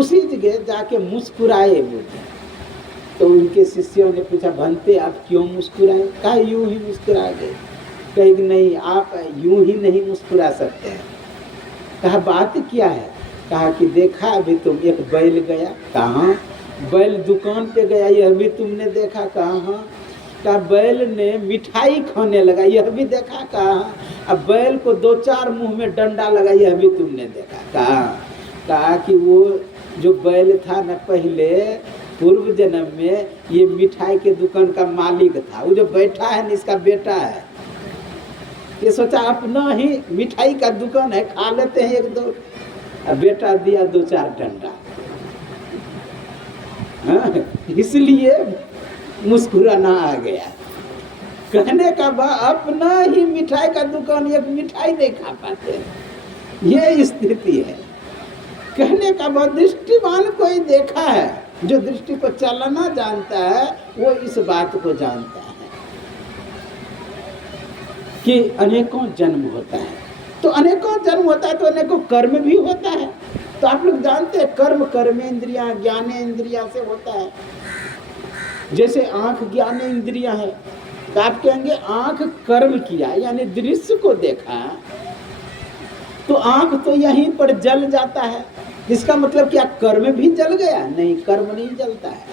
उसी जगह जाके मुस्कुराए बुद्ध। तो उनके शिष्यों ने पूछा, भंते आप क्यों मुस्कुराए? कहा यूं ही मुस्कुरा गए। कहे नहीं, आप यूं ही नहीं मुस्कुरा सकते हैं। कहा बात क्या है? कहा कि देखा अभी तुम, एक बैल गया। कहाँ? बैल दुकान पे गया, यह भी तुमने देखा? कहाँ? कहा बैल ने मिठाई खाने लगा, यह भी देखा? कहाँ? अब बैल को 2-4 मुंह में डंडा लगा, यह भी तुमने देखा? कहा कि वो जो बैल था न, पहले पूर्व जन्म में ये मिठाई के दुकान का मालिक था। वो जो बैठा है न, इसका बेटा है। ये सोचा अपना ही मिठाई का दुकान है, खा लेते हैं 1-2। अब बेटा दिया 2-4 डंडा। इसलिए मुस्कुराना आ गया। कहने का अपना ही मिठाई का दुकान, एक मिठाई नहीं खा पाते, ये स्थिति है। कहने का दृष्टिवान कोई देखा है, जो दृष्टि को चलाना जानता है वो इस बात को जानता है कि अनेकों जन्म होता है। तो अनेकों जन्म होता है तो अनेकों कर्म भी होता है। तो आप लोग जानते हैं कर्म कर्मेंद्रियां ज्ञानेंद्रियां से होता है। जैसे आंख ज्ञानेंद्रियां है तो आप कहेंगे आंख कर्म किया, यानी दृश्य को देखा, तो आंख तो यहीं पर जल जाता है। इसका मतलब क्या कर्म भी जल गया? नहीं, कर्म नहीं जलता है,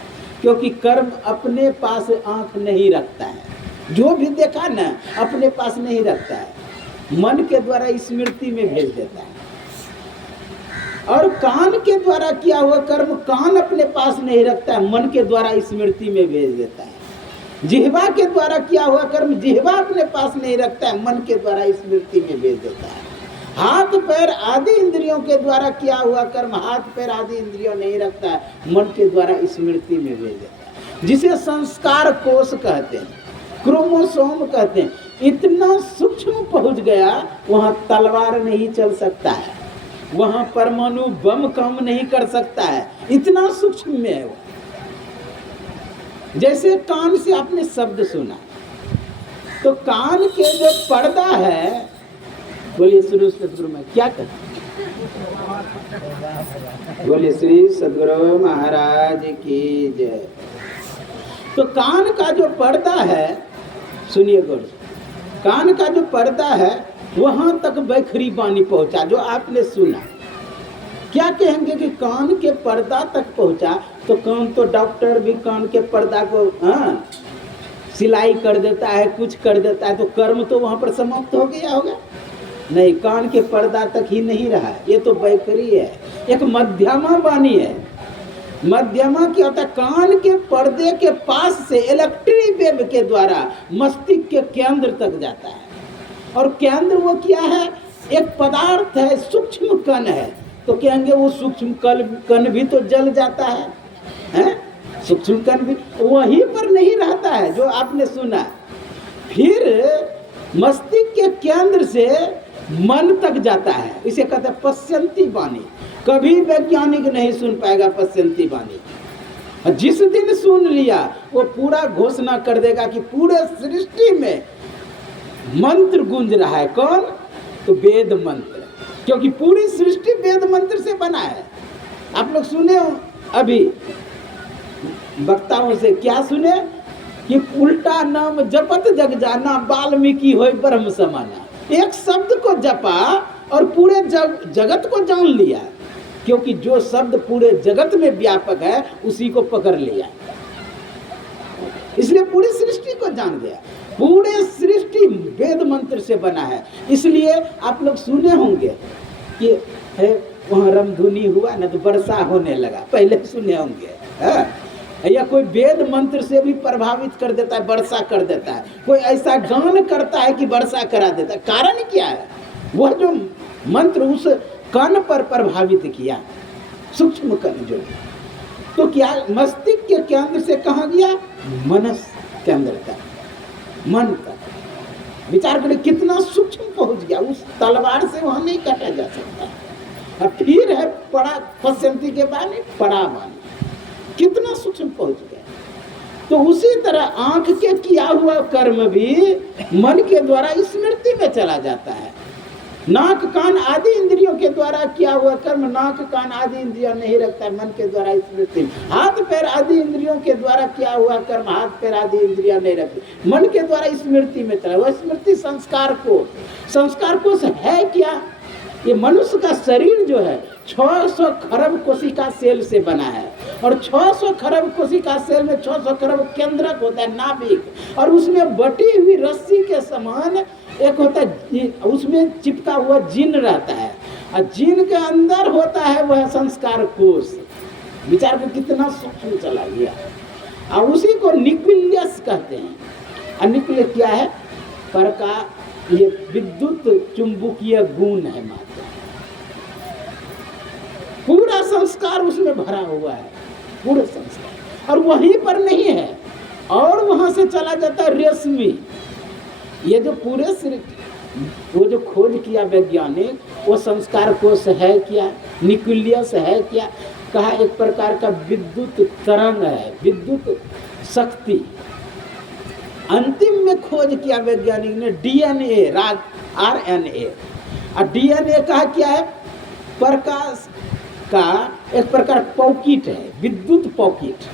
क्योंकि कर्म अपने पास आंख नहीं रखता है। जो भी देखा ना अपने पास नहीं रखता है, मन के द्वारा स्मृति में भेज देता है। और कान के द्वारा किया हुआ कर्म कान अपने पास नहीं रखता है, मन के द्वारा स्मृति में भेज देता है। जिह्वा के द्वारा किया हुआ कर्म जिह्वा अपने पास नहीं रखता है, मन के द्वारा स्मृति में भेज देता है। हाथ पैर आदि इंद्रियों के द्वारा किया हुआ कर्म हाथ पैर आदि इंद्रियों नहीं रखता है, मन के द्वारा स्मृति में भेज देता है। जिसे संस्कार कोश कहते हैं, क्रोमोसोम कहते हैं। इतना सूक्ष्म पहुंच गया, वहां तलवार नहीं चल सकता है, वहां परमाणु बम काम नहीं कर सकता है, इतना सूक्ष्म में है वो। जैसे कान से आपने शब्द सुना, तो कान के जो पर्दा है, बोलिए शुरू सदगुरु में क्या कहते, बोलिए श्री सदगुरु महाराज की जय। तो कान का जो पर्दा है सुनिए गौर से, कान का जो पर्दा है वहां तक बैखरी बानी पहुंचा, जो आपने सुना। क्या कहेंगे कि कान के पर्दा तक पहुंचा, तो कान तो डॉक्टर भी कान के पर्दा को सिलाई कर देता है, कुछ कर देता है, तो कर्म तो वहां पर समाप्त हो गया होगा। नहीं, कान के पर्दा तक ही नहीं रहा, ये तो बैखरी है, एक मध्यमा वाणी है। मध्यमा क्या होता है? कान के पर्दे के पास से इलेक्ट्रिक वेव के द्वारा मस्तिष्क के केंद्र तक जाता है। और केंद्र वो क्या है? एक पदार्थ है, सूक्ष्म कण है। तो कहेंगे वो सूक्ष्म कण भी तो जल जाता है? सूक्ष्म कण भी वहीं पर नहीं रहता है जो आपने सुना। फिर मस्तिष्क के केंद्र से मन तक जाता है, इसे कहते हैं पश्यंती वाणी। कभी वैज्ञानिक नहीं सुन पाएगा पश्यंती वाणी। जिस दिन सुन लिया वो पूरा घोषणा कर देगा कि पूरे सृष्टि में मंत्र गूंज रहा है। कौन? तो वेद मंत्र, क्योंकि पूरी सृष्टि वेद मंत्र से बना है। आप लोग सुने हो अभी वक्ताओं से, क्या सुने कि उल्टा नाम जपत जग जाना, वाल्मीकि होय ब्रह्म समाना। एक शब्द को जपा और पूरे जगत को जान लिया, क्योंकि जो शब्द पूरे जगत में व्यापक है उसी को पकड़ लिया, इसलिए पूरी सृष्टि को जान गया। पूरे सृष्टि वेद मंत्र से बना है। इसलिए आप लोग सुने होंगे कि वहाँ रामधुनी हुआ ना तो वर्षा होने लगा, पहले सुने होंगे। या कोई वेद मंत्र से भी प्रभावित कर देता है, वर्षा कर देता है। कोई ऐसा गान करता है कि वर्षा करा देता है। कारण क्या है? वह जो मंत्र उस कण पर प्रभावित किया, सूक्ष्म कण जो। तो क्या मस्तिष्क के केंद्र से कहाँ गया? मनस केंद्र तक, मन तक। विचार करें कितना सूक्ष्म पहुंच गया। उस तलवार से वहां नहीं काटा जा सकता। और फिर है पड़ा पश्यंती के बानी, पड़ा बानी, कितना सूक्ष्म पहुंच गया। तो उसी तरह आंख के किया हुआ कर्म भी मन के द्वारा स्मृति में चला जाता है। नाक कान आदि इंद्रियों के द्वारा किया हुआ कर्म नाक कान आदि इंद्रियों नहीं रखता है, मन के द्वारा स्मृति। हाथ पैर आदि इंद्रियों के द्वारा किया हुआ कर्म हाथ पैर आदि इंद्रियां नहीं रखती, मन के द्वारा स्मृति में चला। वह स्मृति संस्कार कोश है क्या? ये मनुष्य का शरीर जो है 600 खरब कोशिका सेल से बना है। और 600 खरब कोशिका सेल में 600 खरब केंद्रक होता है, नाभिक। और उसमें बटी हुई रस्सी के समान एक होता है, उसमें चिपका हुआ जीन रहता है। और जीन के अंदर होता है वह संस्कार कोश। विचार को कितना सूक्ष्म चला गया। और उसी को न्यूक्लियस कहते हैं। और न्यूक्लियस क्या है? पर का ये विद्युत चुंबकीय गुण है मात्र। पूरा संस्कार उसमें भरा हुआ है, पूरे संस्कार। और वहीं पर नहीं है, और वहां से चला जाता है रेशमी। ये जो पूरे वो जो खोज किया वैज्ञानिक, वो संस्कार कोश है क्या? न्यूक्लियस है क्या? कहा एक प्रकार का विद्युत तरंग है, विद्युत शक्ति। अंतिम में खोज किया वैज्ञानिक ने डीएनए, आरएनए। और डीएनए का क्या है? प्रकाश का एक प्रकार पॉकेट है, विद्युत पॉकेट।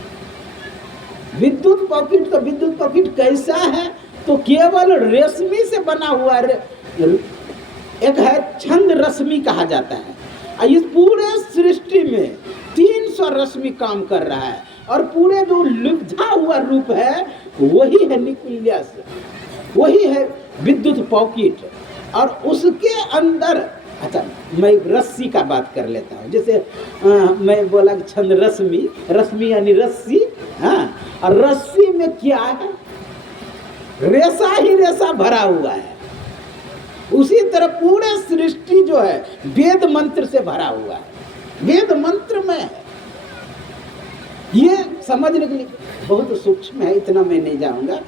विद्युत पॉकेट, तो विद्युत पॉकेट कैसा है? तो केवल रेशमी से बना हुआ एक है, छंद रश्मि कहा जाता है। और इस पूरे सृष्टि में 300 रश्मि काम कर रहा है। और पूरे जो लुब्धा हुआ रूप है वही है न्यूक्लियस, वही है विद्युत पॉकेट। और उसके अंदर, अच्छा मैं रस्सी का बात कर लेता हूँ। जैसे मैं बोला कि छंद रश्मि, रश्मि यानी रस्सी। हाँ, और रस्सी में क्या है? रेशा ही रेशा भरा हुआ है। उसी तरह पूरे सृष्टि जो है वेद मंत्र से भरा हुआ है, वेद मंत्र में है। ये समझने के लिए बहुत सूक्ष्म है, इतना मैं नहीं जाऊंगा।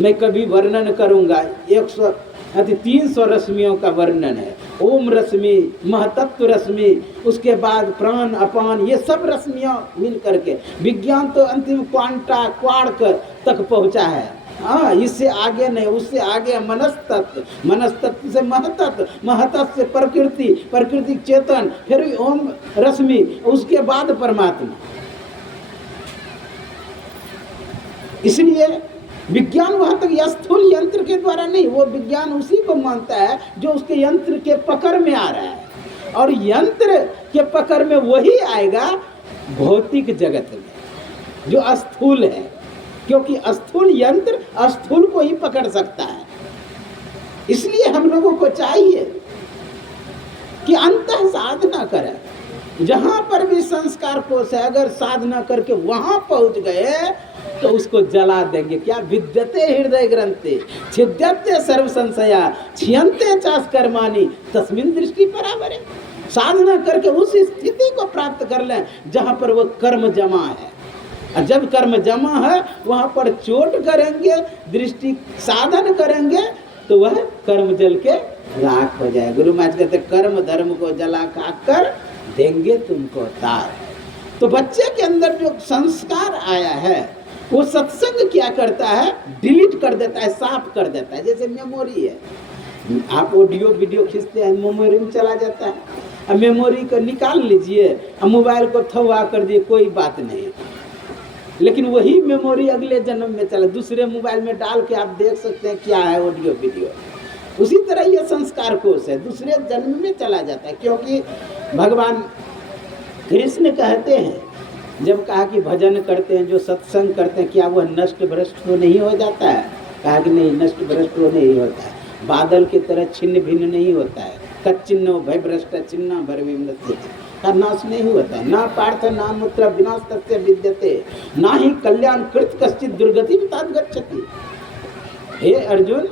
मैं कभी वर्णन करूंगा। 300 रश्मियों का वर्णन है। ओम रश्मि, महतत्व रश्मि, उसके बाद प्राण अपान, ये सब रश्मियां मिल करके विज्ञान तो अंतिम क्वार्क तक पहुंचा है। हाँ, इससे आगे नहीं, उससे आगे मनस्तत्व, मनस्तत्व से महतत्व, महतत्व से प्रकृति, प्रकृति चेतन, फिर ओम रश्मि, उसके बाद परमात्मा। इसलिए विज्ञान वहाँ तक स्थूल यंत्र के द्वारा नहीं, वो विज्ञान उसी को मानता है जो उसके यंत्र के पकड़ में आ रहा है, और यंत्र के पकड़ में वही आएगा भौतिक जगत में जो स्थूल है, क्योंकि स्थूल यंत्र स्थूल को ही पकड़ सकता है। इसलिए हम लोगों को चाहिए कि अंतः साधना करें। जहाँ पर भी संस्कार कोश है, अगर साधना करके वहाँ पहुँच गए तो उसको जला देंगे। क्या विद्यते हृदय ग्रंथे छिद्यते सर्व संशया छियंते चास कर्माणि तस्मिन् दृष्टि परावरे। साधना करके उस स्थिति को प्राप्त कर लें जहाँ पर वो कर्म जमा है, और जब कर्म जमा है वहाँ पर चोट करेंगे, दृष्टि साधन करेंगे तो वह कर्म जल के राख हो जाए। गुरु महाराज कहते कर्म धर्म को जला खाकर देंगे तुमको तार। तो बच्चे के अंदर जो संस्कार आया है वो सत्संग क्या करता है, डिलीट कर देता है, साफ कर देता है। जैसे मेमोरी है, आप ऑडियो वीडियो खींचते हैं, मेमोरी में चला जाता है। अब मेमोरी को निकाल लीजिए, अब मोबाइल को थवा कर दिए, कोई बात नहीं, लेकिन वही मेमोरी अगले जन्म में चला, दूसरे मोबाइल में डाल के आप देख सकते हैं क्या है ऑडियो वीडियो। उसी तरह ये संस्कार कोश है, दूसरे जन्म में चला जाता है। क्योंकि भगवान कृष्ण कहते हैं, जब कहा कि भजन करते हैं, जो सत्संग करते हैं, क्या वह नष्ट भ्रष्ट तो नहीं हो जाता है? कहा कि नहीं, नष्ट भ्रष्ट तो नहीं होता है, बादल की तरह छिन्न भिन्न नहीं होता है। कच्चिन्नो भय भ्रष्ट चिन्ह भरवे का नाश नहीं होता है। ना पार्थ ना मूत्र विनाश तस्य विद्यते, ना ही कल्याण कृत कश्चित दुर्गति तात गच्छति। हे अर्जुन,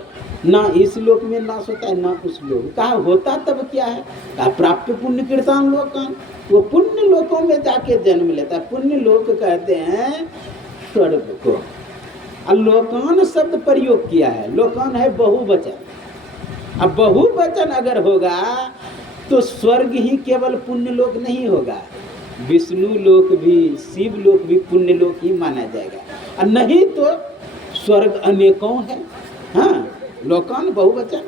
ना इस लोक में नाश होता है ना उस लोक। कहा होता तब क्या है? कहा प्राप्त पुण्य कीर्तन लोकान, वो पुण्य लोकों में जाके जन्म लेता है। पुण्य लोक कहते हैं स्वर्ग को। और लोकान शब्द प्रयोग किया है, लोकान है बहुवचन। अब बहुवचन अगर होगा तो स्वर्ग ही केवल पुण्य लोक नहीं होगा, विष्णु लोक भी, शिव लोक भी पुण्य लोक ही माना जाएगा। और नहीं तो स्वर्ग अनेकों है। हाँ, लोकान बहुवचन।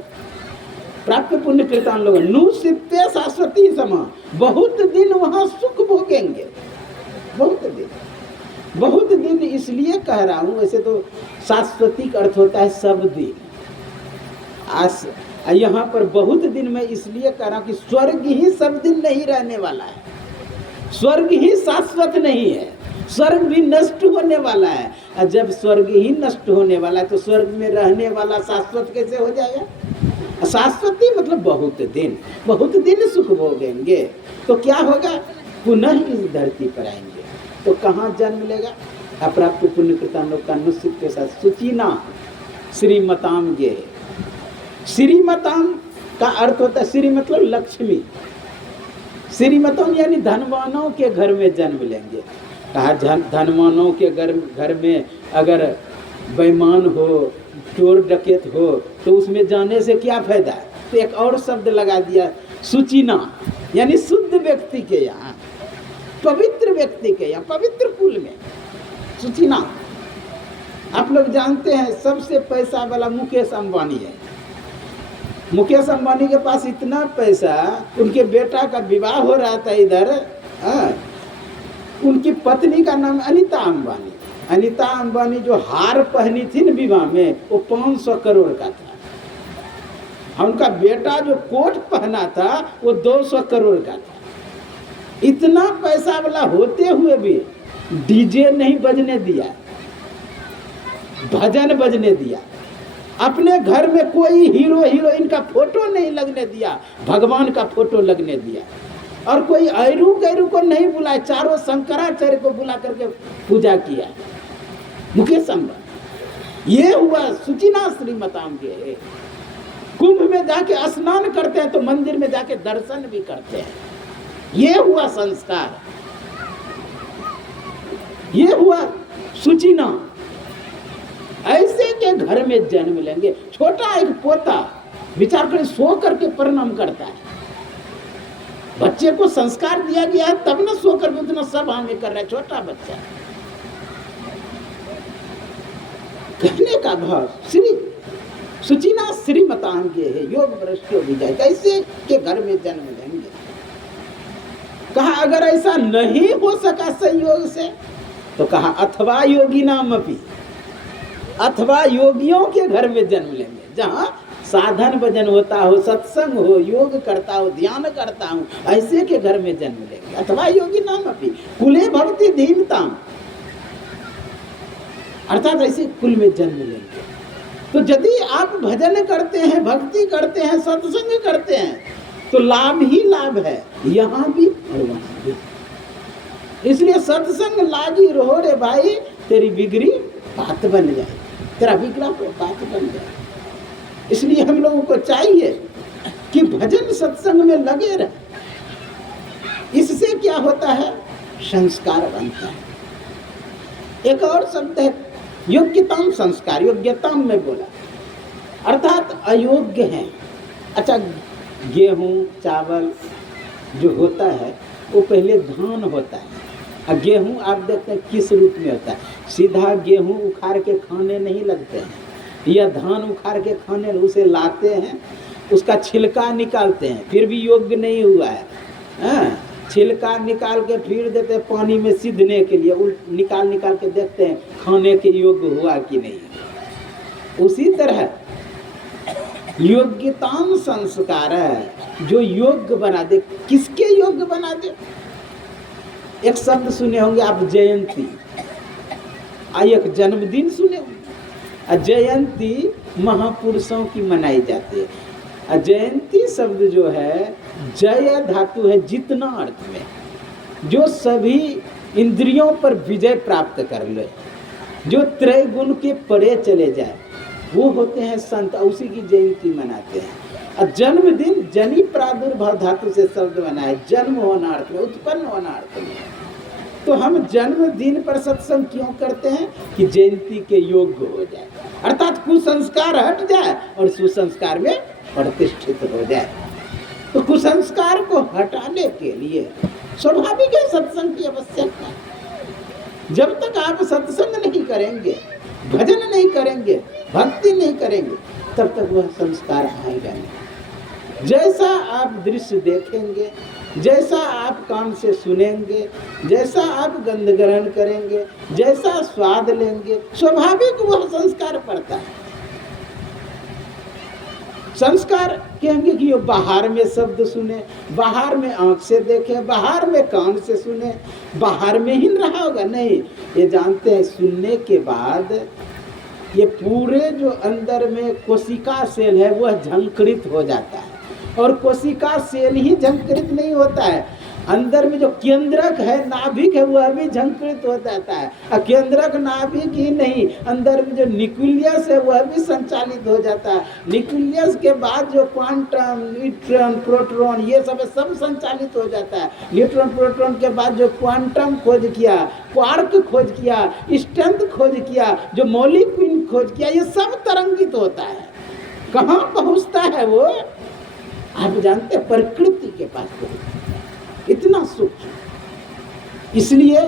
प्राप्त पुण्य कीर्तन लोग नु सिद्धे शाश्वती समा, बहुत दिन वहाँ सुख भोगेंगे, बहुत दिन इसलिए कह रहा हूँ। वैसे तो शाश्वती का अर्थ होता है सब दिन। यहाँ पर बहुत दिन में इसलिए कह रहा हूँ कि स्वर्ग ही सब दिन नहीं रहने वाला है, स्वर्ग ही शाश्वत नहीं है, स्वर्ग भी नष्ट होने वाला है। और जब स्वर्ग ही नष्ट होने वाला है तो स्वर्ग में रहने वाला शाश्वत कैसे हो जाएगा? शाश्वती मतलब बहुत दिन सुख भोगेंगे। तो क्या होगा? पुनः इस धरती पर आएंगे। तो कहाँ जन्म लेगा? अप्राप्त पुण्य कृतान लोग का नुसित के साथ सुचीना श्रीमताम ये। श्रीमताम का अर्थ होता है, श्री मतलब लक्ष्मी, श्रीमताम यानी धनवानों के घर में जन्म लेंगे। कहा धनवानों के घर में अगर बेईमान हो, चोर डकैत हो तो उसमें जाने से क्या फायदा? तो एक और शब्द लगा दिया सुचीना, यानी शुद्ध व्यक्ति के यहाँ, पवित्र व्यक्ति के यहाँ, पवित्र कुल में सुचीना। आप लोग जानते हैं सबसे पैसा वाला मुकेश अंबानी है। मुकेश अंबानी के पास इतना पैसा, उनके बेटा का विवाह हो रहा था इधर। उनकी पत्नी का नाम अनीता अंबानी। अनीता अंबानी जो हार पहनी थी न विवाह में, वो 500 करोड़ का था। उनका बेटा जो कोट पहना था वो 200 करोड़ का था। इतना पैसा वाला होते हुए भी डीजे नहीं बजने दिया, भजन बजने दिया। अपने घर में कोई हीरो हीरोइन का फोटो नहीं लगने दिया, भगवान का फोटो लगने दिया। और कोई ऐरू गैरू को नहीं बुलाया, चारों शंकराचार्य को बुला करके पूजा किया। मुकेश अंबानी ये हुआ सुचिना श्रीमताम के। कुंभ में जाके स्नान करते हैं तो मंदिर में जाके दर्शन भी करते हैं। ये हुआ संस्कार, ये हुआ सुचिना। ऐसे के घर में जन्म लेंगे। छोटा एक पोता विचार कर सो करके प्रणाम करता है। बच्चे को संस्कार दिया गया है तब न सो करके उतना सब हमें कर रहा है छोटा बच्चा। कहने का भाव श्री सुचिना श्रीमताम के है, योग भ्रष्टो विजय। कैसे के घर में जन्म लेंगे? कहा अगर ऐसा नहीं हो सका संयोग से तो कहा अथवा योगी नाम अपी, अथवा योगियों के घर में जन्म लेंगे, जहाँ साधन भजन होता हो, सत्संग हो, योग करता हो, ध्यान करता हूँ, ऐसे के घर में जन्म लेंगे। अथवा योगी नाम अपनी कुले भक्ति दीनताम, अर्थात ऐसे कुल में जन्म लेंगे। तो यदि आप भजन करते हैं, भक्ति करते हैं, सत्संग करते हैं, तो लाभ ही लाभ है, यहाँ भी और वहाँ भी। इसलिए सत्संग लागी रहो रे भाई, तेरी बिगड़ी बात बन जाए, तेरा बिगड़ा बात बन जाए। इसलिए हम लोगों को चाहिए कि भजन सत्संग में लगे रहे। इससे क्या होता है? संस्कार बनता है। एक और शब्द है योग्यताम संस्कार, योग्यताम में बोला, अर्थात अयोग्य हैं। अच्छा, गेहूं चावल जो होता है वो पहले धान होता है, और गेहूं आप देखते हैं किस रूप में होता है, सीधा गेहूं उखाड़ के खाने नहीं लगते हैं, या धान उखाड़ के खाने, उसे लाते हैं, उसका छिलका निकालते हैं, फिर भी योग्य नहीं हुआ है, छिलका निकाल के फिर देते हैं पानी में सीधने के लिए, निकाल के देखते हैं खाने के योग्य हुआ कि नहीं। उसी तरह योग्यताम संस्कार है, जो योग्य बना दे। किसके योग्य बना दे? एक शब्द सुने होंगे आप, जयंती, एक जन्मदिन सुने होंगे। जयंती महापुरुषों की मनाई जाती है। जयंती शब्द जो है, जय धातु है जितना अर्थ में, जो सभी इंद्रियों पर विजय प्राप्त कर ले, जो त्रय गुण के परे चले जाए, वो होते हैं संत, उसी की जयंती मनाते हैं। और जन्मदिन जनी प्रादुर्भाव धातु से शब्द बना है, जन्म होना अर्थ में, उत्पन्न होना अर्थ में। तो हम जन्मदिन पर सत्संग क्यों करते हैं? कि जयंती के योग्य हो जाए, अर्थात कुसंस्कार हट जाए और सुसंस्कार में प्रतिष्ठित हो जाए। तो कुसंस्कार को हटाने के लिए स्वाभाविक है सत्संग की आवश्यकता। जब तक आप सत्संग नहीं करेंगे, भजन नहीं करेंगे, भक्ति नहीं करेंगे, तब तक वह संस्कार आएगा नहीं। जैसा आप दृश्य देखेंगे, जैसा आप कान से सुनेंगे, जैसा आप गंध ग्रहण करेंगे, जैसा स्वाद लेंगे, स्वाभाविक वह संस्कार पड़ता है। संस्कार कहेंगे कि ये बाहर में शब्द सुने, बाहर में आंख से देखे, बाहर में कान से सुने, बाहर में ही रहा होगा, नहीं। ये जानते हैं सुनने के बाद ये पूरे जो अंदर में कोशिका सेल है वह झंकृत हो जाता है। और कोशिका सेल ही झंकृत नहीं होता है, अंदर में जो केंद्रक है, नाभिक है, वह भी झंकृत हो जाता है। और केंद्रक नाभिक ही नहीं, अंदर में जो न्यूक्लियस है वह भी संचालित हो जाता है। न्यूक्लियस के बाद जो क्वांटम, न्यूट्रॉन, प्रोटॉन, ये सब संचालित हो जाता है। न्यूट्रॉन प्रोटॉन के बाद जो क्वांटम खोज किया, क्वार्क खोज किया, स्ट्रेंथ खोज किया, जो मॉलिक्यूल खोज किया, ये सब तरंगित होता है। कहाँ पहुँचता है वो? आप जानते हैं, प्रकृति के पास पहुँचता है, इतना सूक्ष्म। इसलिए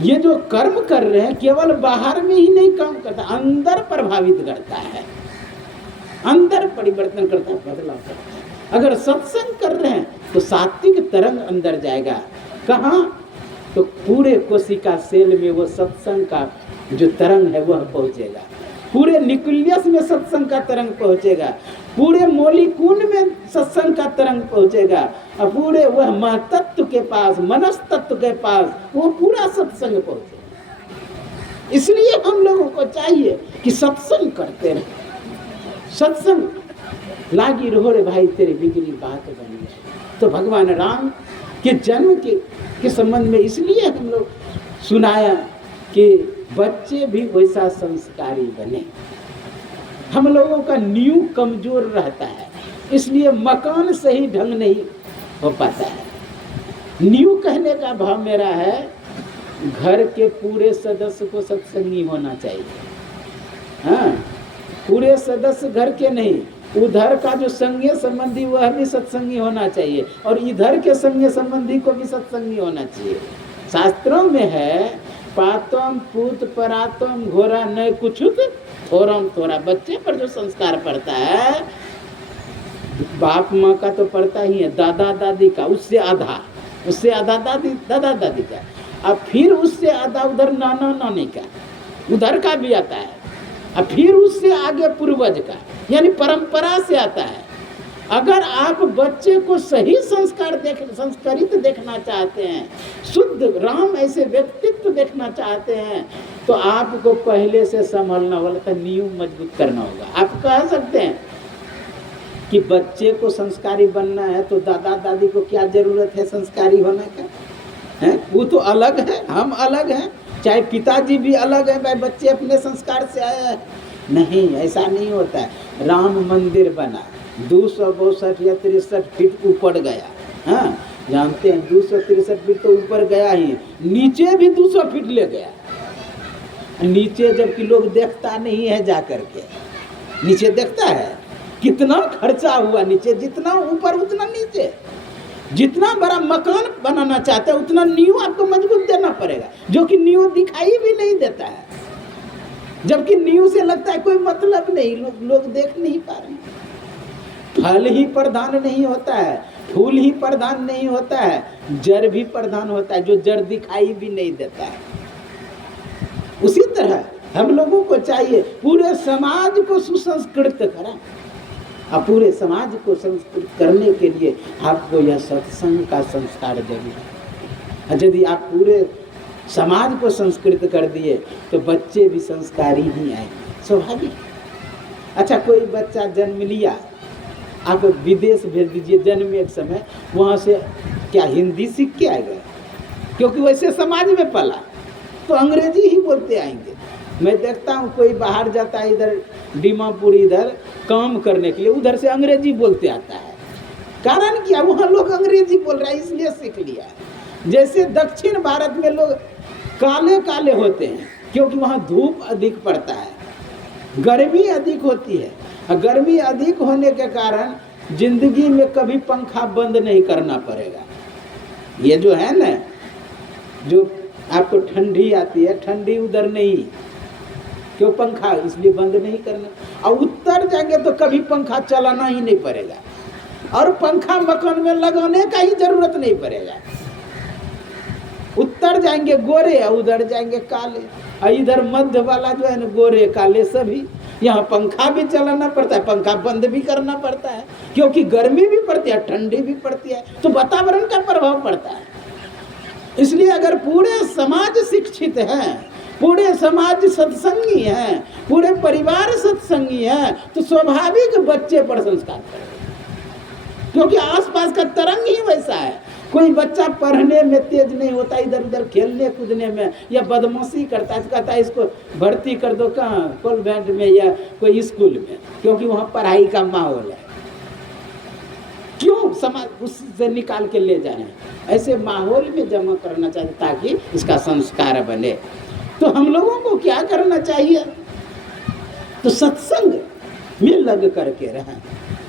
ये जो कर्म कर रहे हैं केवल बाहर में ही नहीं काम करता, अंदर प्रभावित करता है, अंदर परिवर्तन करता है, बदलाव करता है। अगर सत्संग कर रहे हैं तो सात्विक तरंग अंदर जाएगा। कहाँ? तो पूरे कोशिका सेल में वो सत्संग का जो तरंग है वह पहुँचेगा, पूरे न्यूक्लियस में सत्संग का तरंग पहुँचेगा, पूरे मॉलिक्यूल में सत्संग का तरंग पहुँचेगा, और पूरे वह महतत्व के पास, मनस्तत्व के पास वो पूरा सत्संग पहुँचेगा। इसलिए हम लोगों को चाहिए कि सत्संग करते रहे, सत्संग लागी रहो रे भाई, तेरी बिगड़ी बात बन गई। तो भगवान राम के जन्म के संबंध में इसलिए हम लोग सुनाया कि बच्चे भी वैसा संस्कारी बने। हम लोगों का नींव कमजोर रहता है, इसलिए मकान सही ढंग नहीं हो पाता है। नींव कहने का भाव मेरा है, घर के पूरे सदस्य को सत्संगी होना चाहिए। हाँ, पूरे सदस्य घर के नहीं, उधर का जो संगे संबंधी वह भी सत्संगी होना चाहिए, और इधर के संगे संबंधी को भी सत्संगी होना चाहिए। शास्त्रों में है, पातम पूत परातम घोरा न कुछुत थोरम थोड़ा। बच्चे पर जो संस्कार पड़ता है, बाप माँ का तो पड़ता ही है, दादा दादी का उससे आधा, उससे आधा दादा दादी का, अब फिर उससे आधा उधर नाना नानी का, उधर का भी आता है। और फिर उससे आगे पूर्वज का, यानी परंपरा से आता है। अगर आप बच्चे को सही संस्कारित देखना चाहते हैं, शुद्ध राम ऐसे व्यक्तित्व देखना चाहते हैं, तो आपको पहले से संभलना होगा, नियम मजबूत करना होगा। आप कह सकते हैं कि बच्चे को संस्कारी बनना है तो दादा दादी को क्या जरूरत है संस्कारी होने का, है? वो तो अलग है, हम अलग हैं, चाहे पिताजी भी अलग है, भाई बच्चे अपने संस्कार से आए हैं। नहीं, ऐसा नहीं होता है। राम मंदिर बना, 262 या 63 फीट ऊपर गया, हाँ जानते हैं 263 फीट तो ऊपर गया ही, नीचे भी 200 फीट ले गया। नीचे जबकि लोग देखता नहीं है, जा करके नीचे देखता है कितना खर्चा हुआ नीचे, जितना ऊपर उतना नीचे। जितना बड़ा मकान बनाना चाहते हैं उतना नींव आपको मजबूत देना पड़ेगा, जो कि नींव दिखाई भी नहीं देता है, जबकि नींव से लगता है कोई मतलब नहीं, लोग देख नहीं पा रहे। फल ही प्रधान नहीं होता है, फूल ही प्रधान नहीं होता है, जड़ भी प्रधान होता है, जो जड़ दिखाई भी नहीं देता है। उसी तरह हम लोगों को चाहिए पूरे समाज को सुसंस्कृत करें, और पूरे समाज को संस्कृत करने के लिए आपको यह सत्संग का संस्कार जरूरी है। यदि आप पूरे समाज को संस्कृत कर दिए तो बच्चे भी संस्कारी ही आएंगे, स्वाभाविक। अच्छा, कोई बच्चा जन्म लिया, आप विदेश भेज दीजिए जन्म एक समय, वहाँ से क्या हिंदी सीख के आएगा? क्योंकि वैसे समाज में पला तो अंग्रेजी ही बोलते आएंगे। मैं देखता हूँ कोई बाहर जाता है, इधर दीमापुर इधर काम करने के लिए, उधर से अंग्रेजी बोलते आता है। कारण क्या? वहाँ लोग अंग्रेजी बोल रहा है इसलिए सीख लिया। जैसे दक्षिण भारत में लोग काले काले होते हैं क्योंकि वहाँ धूप अधिक पड़ता है, गर्मी अधिक होती है, और गर्मी अधिक होने के कारण जिंदगी में कभी पंखा बंद नहीं करना पड़ेगा। ये जो है ना, जो आपको ठंडी आती है, ठंडी उधर नहीं, क्यों? पंखा इसलिए बंद नहीं करना। और उत्तर जाएंगे तो कभी पंखा चलाना ही नहीं पड़ेगा, और पंखा मकान में लगाने का ही जरूरत नहीं पड़ेगा। उत्तर जाएंगे गोरे और उधर जाएंगे काले, और इधर मध्य वाला जो है ना गोरे काले सभी। यहाँ पंखा भी चलाना पड़ता है, पंखा बंद भी करना पड़ता है, क्योंकि गर्मी भी पड़ती है, ठंडी भी पड़ती है, तो वातावरण का प्रभाव पड़ता है। इसलिए अगर पूरे समाज शिक्षित है, पूरे समाज सत्संगी हैं, पूरे परिवार सत्संगी हैं, तो स्वाभाविक बच्चे पर संस्कार करें, क्योंकि आसपास का तरंग ही वैसा है। कोई बच्चा पढ़ने में तेज नहीं होता, इधर उधर खेलने कूदने में या बदमाशी करता है, कहता है इसको भर्ती कर दो कहाँ, कॉन्वेंट में या कोई स्कूल में, क्योंकि वहाँ पढ़ाई का माहौल है। क्यों? समाज उससे निकाल के ले जा रहे हैं। ऐसे माहौल में जमा करना चाहिए ताकि इसका संस्कार बने। तो हम लोगों को क्या करना चाहिए? तो सत्संग में लग करके रहें,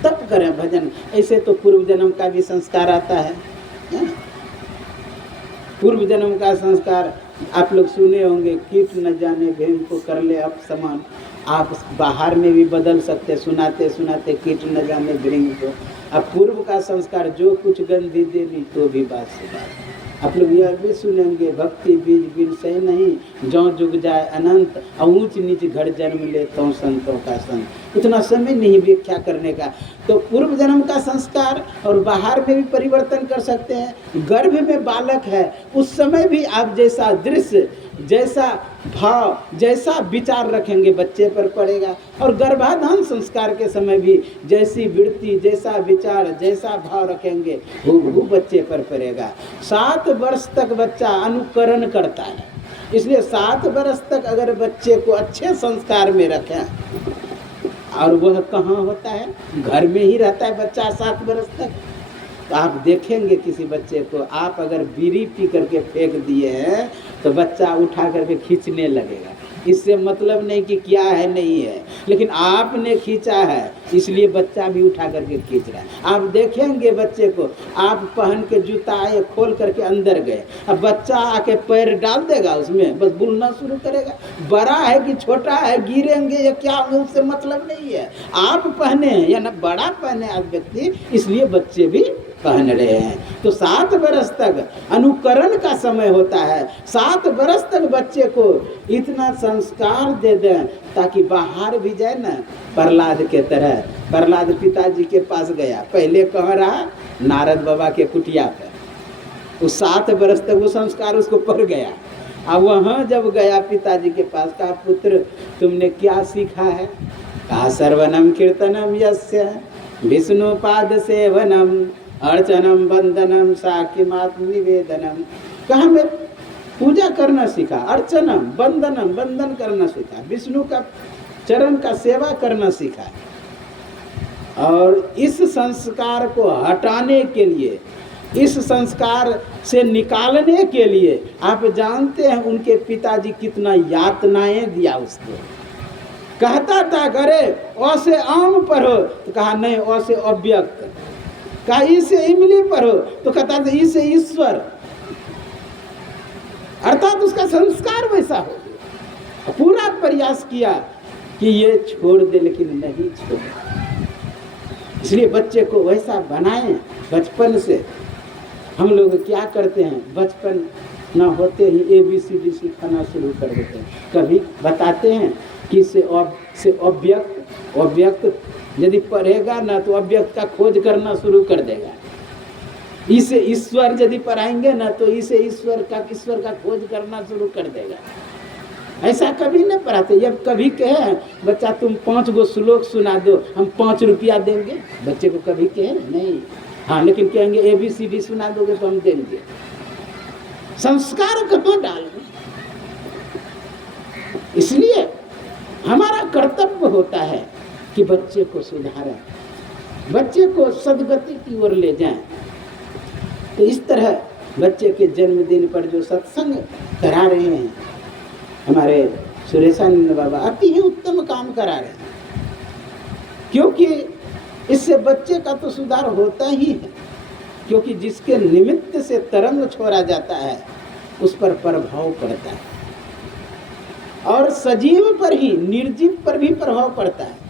तप करें, भजन। ऐसे तो पूर्व जन्म का भी संस्कार आता है। पूर्व जन्म का संस्कार आप लोग सुने होंगे, कीट न जाने भेम को कर ले अब समान। आप बाहर में भी बदल सकते, सुनाते सुनाते कीट न जाने भेम को। अब पूर्व का संस्कार जो कुछ गंधी देवी तो भी बात से बात। आप लोग यह भी सुनेंगे, भक्ति बीज बिन सही नहीं, जौ जुग जाए अनंत, और ऊंच नीच घर जन्म ले तो संतों का संत। उतना समय नहीं व्याख्या करने का। तो पूर्व जन्म का संस्कार और बाहर में भी परिवर्तन कर सकते हैं। गर्भ में बालक है उस समय भी आप जैसा दृश्य, जैसा भाव, जैसा विचार रखेंगे बच्चे पर पड़ेगा, और गर्भाधान संस्कार के समय भी जैसी वृत्ति, जैसा विचार, जैसा भाव रखेंगे वो बच्चे पर पड़ेगा। 7 वर्ष तक बच्चा अनुकरण करता है, इसलिए 7 वर्ष तक अगर बच्चे को अच्छे संस्कार में रखें, और वह कहाँ होता है? घर में ही रहता है बच्चा 7 वर्ष तक। तो आप देखेंगे किसी बच्चे को, आप अगर बीड़ी पी करके फेंक दिए हैं तो बच्चा उठा करके खींचने लगेगा। इससे मतलब नहीं कि क्या है नहीं है, लेकिन आपने खींचा है इसलिए बच्चा भी उठा करके खींच रहा है। आप देखेंगे बच्चे को, आप पहन के जूता आए खोल करके अंदर गए, अब बच्चा आके पैर डाल देगा उसमें, बस बुलना शुरू करेगा। बड़ा है कि छोटा है, गिरेंगे या क्या, उससे मतलब नहीं है। आप पहने हैं या न बड़ा पहने आप व्यक्ति, इसलिए बच्चे भी पहन रहे हैं। तो 7 बरस तक अनुकरण का समय होता है। 7 बरस तक बच्चे को इतना संस्कार दे दें ताकि बाहर भी जाए ना, प्रहलाद के तरह। प्रहलाद पिताजी के पास गया, पहले कहाँ रहा? नारद बाबा के कुटिया पर। उस 7 बरस तक वो संस्कार उसको पड़ गया। अब वहाँ जब गया पिताजी के पास, कहा पुत्र तुमने क्या सीखा है? कहा सर्वनम कीर्तनम यस्य विष्णुपाद सेवनम अर्चनम वंदनम साक्यमात्म निवेदनम। कहा मैं पूजा करना सीखा, अर्चनम वंदनम, वंदन करना सीखा, विष्णु का चरण का सेवा करना सीखा। और इस संस्कार को हटाने के लिए, इस संस्कार से निकालने के लिए आप जानते हैं उनके पिताजी कितना यातनाएं दिया उसको। कहता था करे अ से आम पढ़ो, तो कहा नहीं अ से अव्यक्त। कहा ई से इमली पढ़ो, तो कहता था ई से ईश्वर। अर्थात उसका संस्कार वैसा हो गया। पूरा प्रयास किया कि ये छोड़ दे, लेकिन नहीं छोड़ा। इसलिए बच्चे को वैसा बनाएं बचपन से। हम लोग क्या करते हैं, बचपन न होते ही ABCD सिखाना शुरू कर देते हैं। कभी बताते हैं कि से अव्यक्त, अव्यक्त यदि पढ़ेगा ना तो अव्यक्त का खोज करना शुरू कर देगा। इसे ईश्वर यदि पढ़ाएंगे ना तो इसे ईश्वर का खोज करना शुरू कर देगा। ऐसा कभी नहीं पढ़ाते। जब कभी कहे बच्चा तुम 5 गो श्लोक सुना दो, हम 5 रुपया देंगे, बच्चे को कभी कहे नहीं। हाँ, लेकिन कहेंगे ABCD सुना दोगे तो हम देंगे। संस्कार कहाँ डालेंगे? इसलिए हमारा कर्तव्य होता है कि बच्चे को सुधारें, बच्चे को सदगति की ओर ले जाएं। तो इस तरह बच्चे के जन्मदिन पर जो सत्संग करा रहे हैं हमारे सुरेशानंद बाबा, अति ही उत्तम काम करा रहे हैं। क्योंकि इससे बच्चे का तो सुधार होता ही है, क्योंकि जिसके निमित्त से तरंग छोड़ा जाता है उस पर प्रभाव पड़ता है। और सजीव पर ही, निर्जीव पर भी प्रभाव पड़ता है।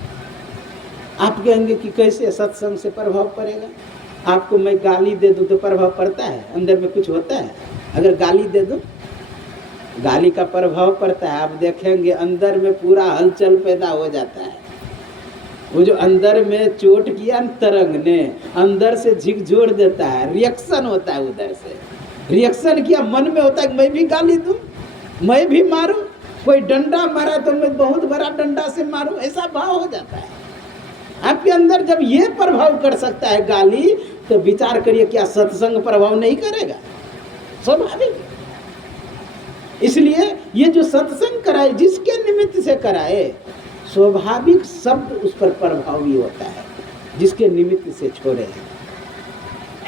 आप कहेंगे कि कैसे सत्संग से प्रभाव पड़ेगा? आपको मैं गाली दे दूं तो प्रभाव पड़ता है? अंदर में कुछ होता है? अगर गाली दे दूं, गाली का प्रभाव पड़ता है। आप देखेंगे अंदर में पूरा हलचल पैदा हो जाता है। वो जो अंदर में चोट किया तरंग ने अंदर से झिकझोर देता है, रिएक्शन होता है। उधर से रिएक्शन किया मन में होता है कि मैं भी गाली दूं, मैं भी मारूं, कोई डंडा मारा तो मैं बहुत बड़ा डंडा से मारूं, ऐसा भाव हो जाता है आपके अंदर। जब ये प्रभाव कर सकता है गाली, तो विचार करिए क्या सत्संग प्रभाव नहीं करेगा? स्वाभाविक। इसलिए ये जो सत्संग कराए, जिसके निमित्त से कराए, स्वाभाविक शब्द उस पर प्रभावी होता है। जिसके निमित्त से छोड़े।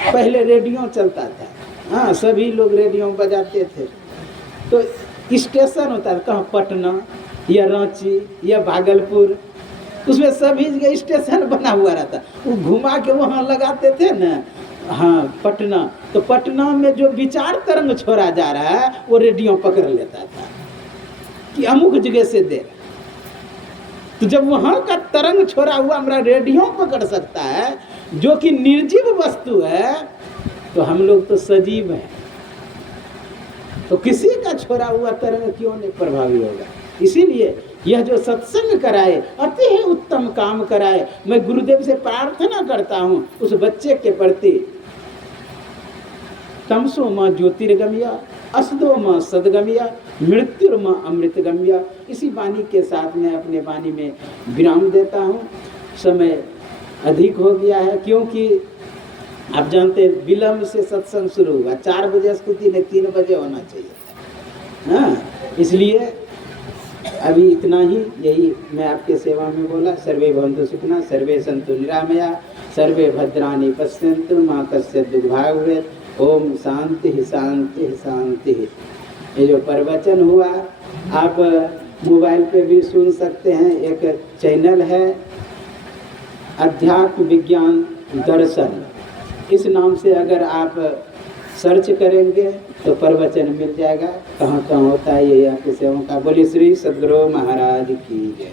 पहले रेडियो चलता था, हाँ, सभी लोग रेडियो बजाते थे। तो स्टेशन होता था, कहाँ पटना या रांची या भागलपुर, उसमें सभी जगह स्टेशन बना हुआ रहता। वो घुमा के वहाँ लगाते थे ना, हाँ पटना। तो पटना में जो विचार तरंग छोड़ा जा रहा है वो रेडियो पकड़ लेता था कि अमुक जगह से दे। तो जब वहाँ का तरंग छोड़ा हुआ हमारा रेडियो पकड़ सकता है, जो कि निर्जीव वस्तु है, तो हम लोग तो सजीव हैं, तो किसी का छोड़ा हुआ तरंग क्यों नहीं प्रभावी होगा? इसीलिए यह जो सत्संग कराए, अति ही उत्तम काम कराए। मैं गुरुदेव से प्रार्थना करता हूँ उस बच्चे के प्रति, तमसो माँ ज्योतिर्गम्य, असदो माँ सदगम्य, मृत्युर माँ अमृतगम्य। इसी वाणी के साथ मैं अपने वाणी में विराम देता हूँ। समय अधिक हो गया है, क्योंकि आप जानते हैं विलम्ब से सत्संग शुरू हुआ। 4 बजे स्तुति ने 3 बजे होना चाहिए, हाँ। इसलिए अभी इतना ही, यही मैं आपके सेवा में बोला। सर्वे भवन्तु सुखिनः, सर्वे सन्तु निरामया, सर्वे भद्राणि पश्यन्तु मा कश्चित् दुर्भाग् भवेत्। ओम शांति शांति शांति। ये जो प्रवचन हुआ आप मोबाइल पे भी सुन सकते हैं। एक चैनल है अध्यात्म विज्ञान दर्शन, इस नाम से अगर आप सर्च करेंगे तो प्रवचन मिल जाएगा। कहाँ कहाँ होता है ये आपके सेवा का। बोलिए श्री सद्गुरु महाराज की जय।